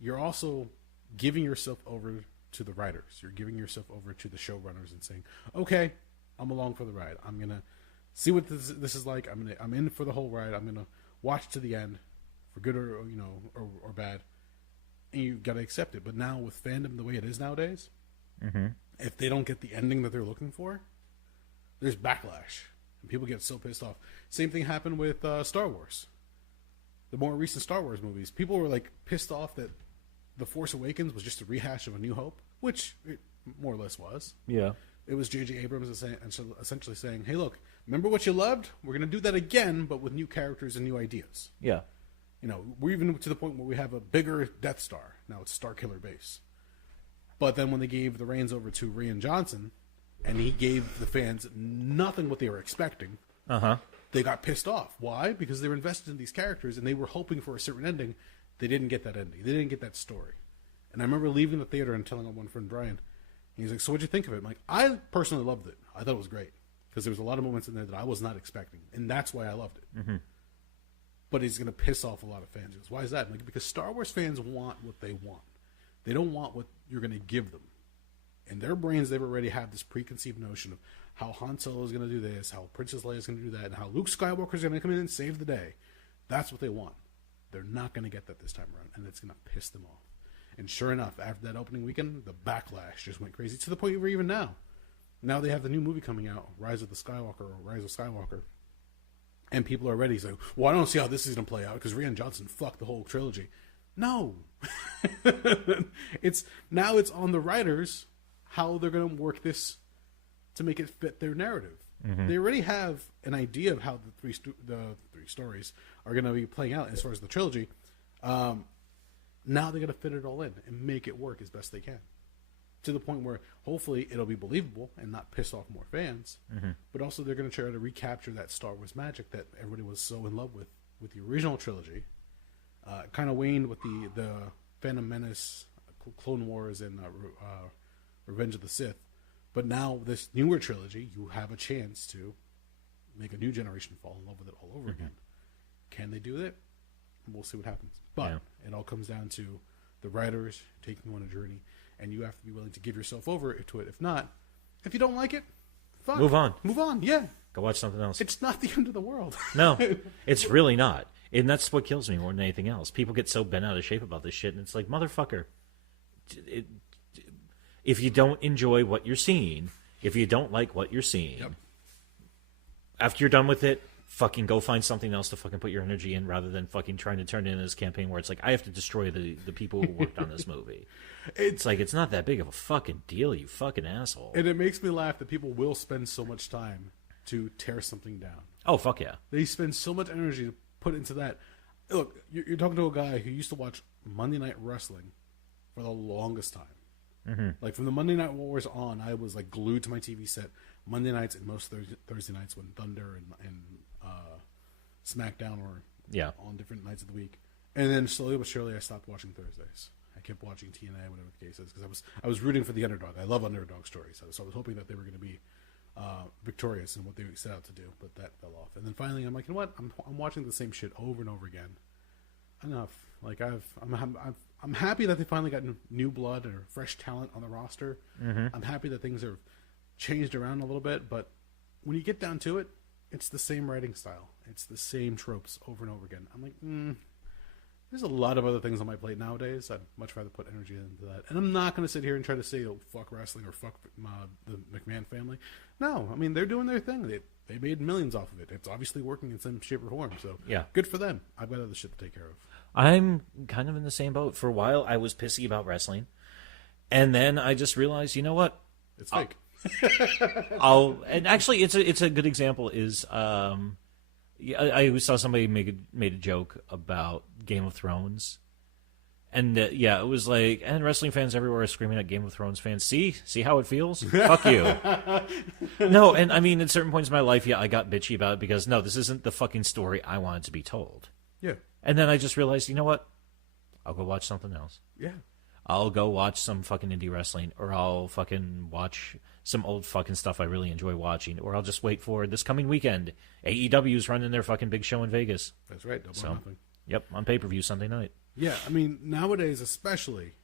you're also giving yourself over to the writers. You're giving yourself over to the showrunners and saying, okay, I'm along for the ride. I'm going to see what this is like. I'm in for the whole ride. I'm going to watch to the end for good or bad. And you got to accept it. But now with fandom the way it is nowadays, if they don't get the ending that they're looking for, there's backlash. And people get so pissed off. Same thing happened with Star Wars. The more recent Star Wars movies, people were like pissed off that The Force Awakens was just a rehash of A New Hope, which it more or less was. Yeah. It was J.J. Abrams essentially saying, hey, look, remember what you loved? We're going to do that again, but with new characters and new ideas. Yeah. You know, we're even to the point where we have a bigger Death Star. Now it's Starkiller base. But then when they gave the reins over to Rian Johnson, and he gave the fans nothing what they were expecting, they got pissed off. Why? Because they were invested in these characters, and they were hoping for a certain ending. They didn't get that ending. They didn't get that story. And I remember leaving the theater and telling one friend, Brian, and he's like, so what'd you think of it? I'm like, I personally loved it. I thought it was great. Because there was a lot of moments in there that I was not expecting. And that's why I loved it. But he's going to piss off a lot of fans. He goes, why is that? I'm like, because Star Wars fans want what they want. They don't want what you're going to give them. In their brains, they've already had this preconceived notion of how Han Solo is going to do this, how Princess Leia is going to do that, and how Luke Skywalker is going to come in and save the day. That's what they want. They're not going to get that this time around, and it's going to piss them off. And sure enough, after that opening weekend, the backlash just went crazy to the point where even now they have the new movie coming out, Rise of Skywalker, and people are ready. So, well, I don't see how this is going to play out because Rian Johnson fucked the whole trilogy. No, it's on the writers how they're going to work this to make it fit their narrative. They already have an idea of how the three stories are going to be playing out as far as the trilogy. Now they got to fit it all in and make it work as best they can, to the point where hopefully it'll be believable and not piss off more fans. But also they're going to try to recapture that Star Wars magic that everybody was so in love with the original trilogy. Kind of waned with the Phantom Menace, Clone Wars, and Revenge of the Sith. But now this newer trilogy, you have a chance to make a new generation fall in love with it all over again. Can they do that? We'll see what happens. But it all comes down to the writers taking you on a journey, and you have to be willing to give yourself over to it. If not, if you don't like it, fuck. Move on. Move on, yeah. Go watch something else. It's not the end of the world. No, it's really not. And that's what kills me more than anything else. People get so bent out of shape about this shit, and it's like, motherfucker, if you don't enjoy what you're seeing, if you don't like what you're seeing, after you're done with it, fucking go find something else to fucking put your energy in rather than fucking trying to turn it into this campaign where it's like, I have to destroy the people who worked on this movie. It's like, it's not that big of a fucking deal, you fucking asshole. And it makes me laugh that people will spend so much time to tear something down. Oh, fuck yeah. They spend so much energy to put into that. Look, you're talking to a guy who used to watch Monday Night Wrestling for the longest time. Like from the Monday Night Wars on, I was like glued to my TV set Monday nights and most Thursday nights when Thunder and SmackDown were on different nights of the week. And then slowly but surely I stopped watching Thursdays. I kept watching TNA, whatever the case is, because I was rooting for the underdog. I love underdog stories, so I was hoping that they were going to be victorious in what they set out to do, but that fell off. And then finally, I'm like, you know what? I'm watching the same shit over and over again. Enough. Like I'm happy that they finally got new blood or fresh talent on the roster. I'm happy that things are changed around a little bit, but when you get down to it, it's the same writing style. It's the same tropes over and over again. I'm like, there's a lot of other things on my plate nowadays. I'd much rather put energy into that. And I'm not going to sit here and try to say, oh, fuck wrestling or fuck the McMahon family. No, I mean, they're doing their thing. They made millions off of it. It's obviously working in some shape or form. So good for them. I've got other shit to take care of. I'm kind of in the same boat. For a while, I was pissy about wrestling. And then I just realized, you know what? It's fake. And actually, it's a good example. Is I saw somebody made a joke about Game of Thrones, and it was like, and wrestling fans everywhere are screaming at Game of Thrones fans. See how it feels? Fuck you. No, and I mean, at certain points in my life, I got bitchy about it because no, this isn't the fucking story I wanted to be told. Yeah. And then I just realized, you know what? I'll go watch something else. Yeah. I'll go watch some fucking indie wrestling, or I'll fucking watch some old fucking stuff I really enjoy watching, or I'll just wait for this coming weekend. AEW's running their fucking big show in Vegas. That's right. Double or nothing. Yep, on pay-per-view Sunday night. Yeah, I mean, nowadays especially,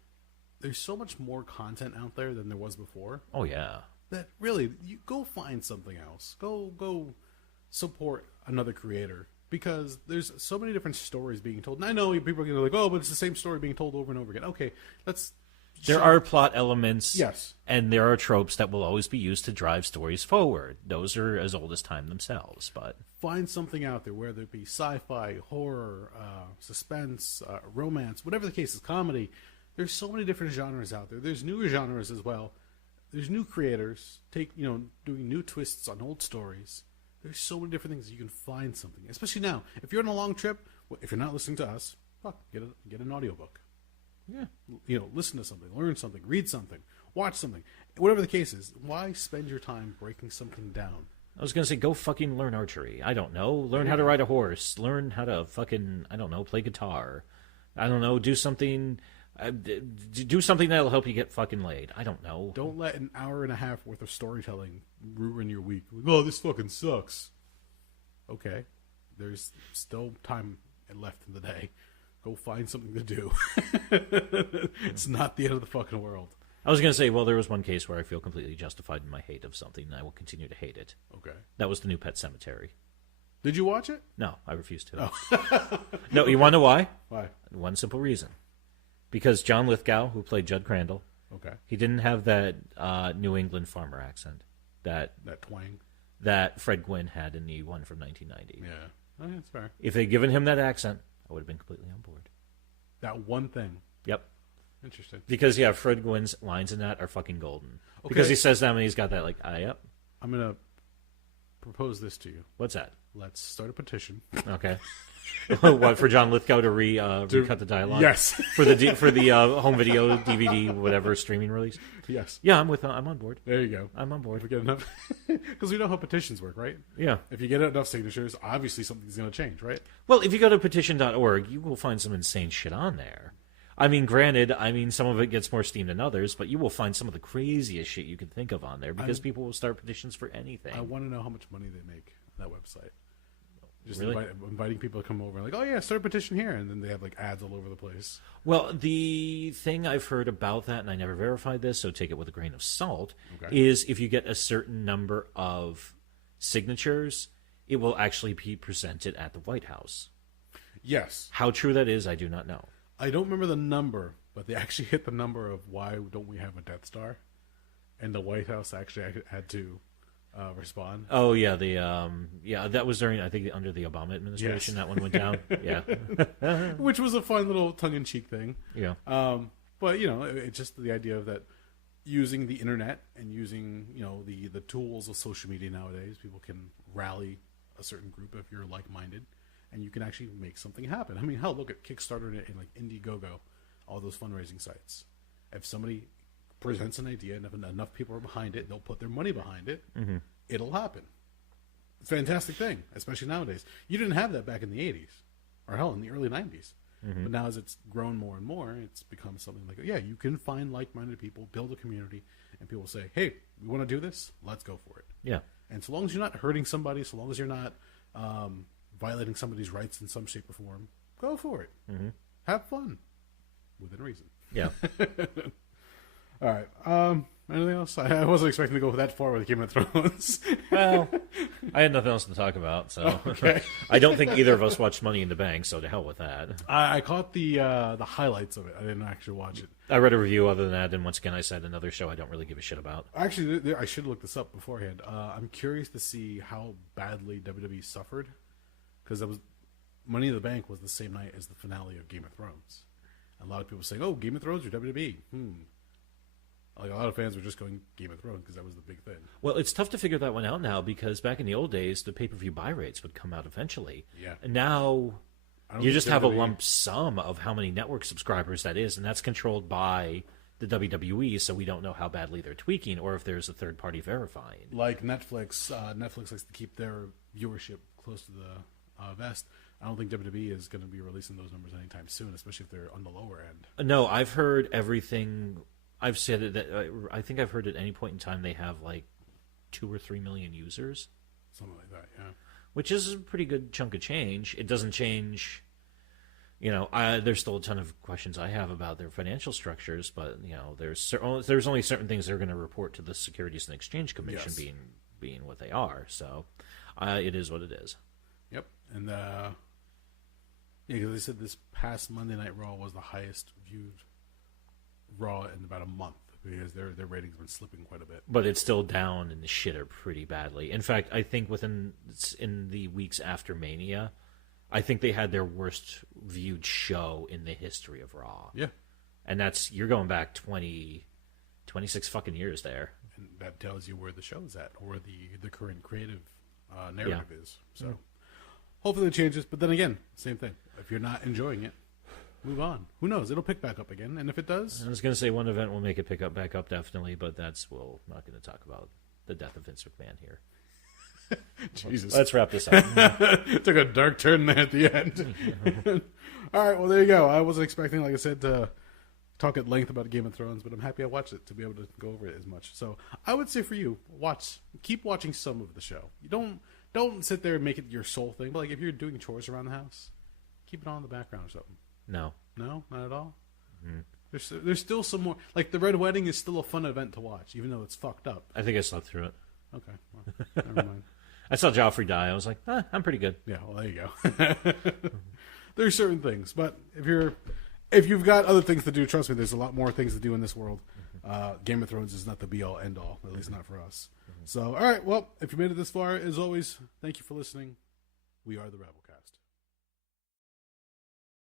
there's so much more content out there than there was before. Oh, yeah. That really, you go find something else. Go support another creator. Because there's so many different stories being told. And I know people are going to be like, oh, but it's the same story being told over and over again. Okay, There are plot elements. Yes. And there are tropes that will always be used to drive stories forward. Those are as old as time themselves. But find something out there, whether it be sci-fi, horror, suspense, romance, whatever the case is, comedy. There's so many different genres out there. There's newer genres as well. There's new creators doing new twists on old stories. There's so many different things you can find something. Especially now, if you're on a long trip, if you're not listening to us, get an audiobook. yeah, Listen to something, learn something, read something, watch something. Whatever the case is, why spend your time breaking something down? I was going to say, go fucking learn archery. I don't know. Learn how to ride a horse. Learn how to fucking, I don't know, play guitar. I don't know, do something that'll help you get fucking laid. I don't know. Don't let an hour and a half worth of storytelling ruin your week. Like, oh, this fucking sucks. Okay. There's still time left in the day. Go find something to do. It's not the end of the fucking world. I was going to say, well, there was one case where I feel completely justified in my hate of something, and I will continue to hate it. Okay. That was the new Pet Cemetery. Did you watch it? No, I refuse to. Oh. No, you want to know why? Why? One simple reason. Because John Lithgow, who played Judd Crandall, okay, he didn't have that New England farmer accent that twang that Fred Gwynn had in the one from 1990. Yeah, that's fair. If they'd given him that accent, I would have been completely on board. That one thing. Yep. Interesting. Because, Fred Gwynn's lines in that are fucking golden. Okay. Because he says them and he's got that, like, yep. I'm going to propose this to you. What's that? Let's start a petition. Okay. What, for John Lithgow to recut the dialogue? Yes. For the home video, DVD, whatever, streaming release? Yes. Yeah, I'm on board. There you go. I'm on board. If we get enough, because we know how petitions work, right? Yeah. If you get enough signatures, obviously something's going to change, right? Well, if you go to petition.org, you will find some insane shit on there. I mean, granted, some of it gets more steam than others, but you will find some of the craziest shit you can think of on there because people will start petitions for anything. I want to know how much money they make on that website. Just really? Inviting people to come over, like, oh yeah, start a petition here, and then they have like ads all over the place. Well, the thing I've heard about that, and I never verified this, so take it with a grain of salt, okay, is if you get a certain number of signatures, it will actually be presented at the White House. Yes. How true that is, I do not know. I don't remember the number, but they actually hit the number of why don't we have a Death Star, and the White House actually had to respond. Oh yeah, that was during, I think, under the Obama administration. Yes. That one went down. Yeah, which was a fun little tongue-in-cheek thing. Yeah, but it's just the idea of that using the internet and using the tools of social media nowadays, people can rally a certain group if you're like-minded. And you can actually make something happen. I mean, hell, look at Kickstarter and like Indiegogo, all those fundraising sites. If somebody presents an idea and if enough people are behind it, they'll put their money behind it, it'll happen. It's a fantastic thing, especially nowadays. You didn't have that back in the 80s, or hell, in the early 90s. But now as it's grown more and more, it's become something like, yeah, you can find like-minded people, build a community, and people say, hey, we want to do this? Let's go for it. Yeah. And so long as you're not hurting somebody, so long as you're not violating somebody's rights in some shape or form, go for it. Have fun within reason. Yeah. All right. Anything else? I wasn't expecting to go that far with Game of Thrones. Well, I had nothing else to talk about, so okay. I don't think either of us watched Money in the Bank, so to hell with that. I caught the highlights of it. I didn't actually watch it. I read a review other than that, and once again, I said another show I don't really give a shit about. Actually, I should look this up beforehand. I'm curious to see how badly WWE suffered. Because Money in the Bank was the same night as the finale of Game of Thrones. A lot of people saying, "Oh, Game of Thrones or WWE?" Like, a lot of fans were just going Game of Thrones because that was the big thing. Well, it's tough to figure that one out now because back in the old days, the pay-per-view buy rates would come out eventually. Yeah. And now you just have a lump sum of how many network subscribers that is, and that's controlled by the WWE, so we don't know how badly they're tweaking or if there's a third party verifying. Like Netflix, Netflix likes to keep their viewership close to the vest. I don't think WWE is going to be releasing those numbers anytime soon, especially if they're on the lower end. No, I've heard everything. I've said it that I think I've heard at any point in time they have like 2 or 3 million users, something like that. Yeah, which is a pretty good chunk of change. It doesn't change. There's still a ton of questions I have about their financial structures, but there's only certain things they're going to report to the Securities and Exchange Commission, Yes. being what they are. So it is what it is. Yep, and because they said this past Monday Night Raw was the highest viewed Raw in about a month because their ratings have been slipping quite a bit. But it's still down in the shitter pretty badly. In fact, I think in the weeks after Mania, I think they had their worst viewed show in the history of Raw. Yeah. And you're going back 26 fucking years there. And that tells you where the show's at, or where the current creative narrative is. So hopefully it changes. But then again, same thing. If you're not enjoying it, move on. Who knows? It'll pick back up again. And if it does... I was going to say one event will make it back up, definitely, but we're not going to talk about the death of Vince McMahon here. Jesus. Let's wrap this up. Took a dark turn there at the end. All right, well, there you go. I wasn't expecting, like I said, to talk at length about Game of Thrones, but I'm happy I watched it to be able to go over it as much. So I would say for you, keep watching some of the show. You don't sit there and make it your sole thing, but like if you're doing chores around the house, keep it on in the background or something. No, not at all. Mm-hmm. There's still some more. Like the Red Wedding is still a fun event to watch, even though it's fucked up. I think I slept through it. Okay, well, never mind. I saw Joffrey die. I was like, I'm pretty good. Yeah, well, there you go. There's certain things, but if you've got other things to do, trust me, there's a lot more things to do in this world. Game of Thrones is not the be-all, end-all, at least not for us. So, all right, well, if you made it this far, as always, thank you for listening. We are the Rebel.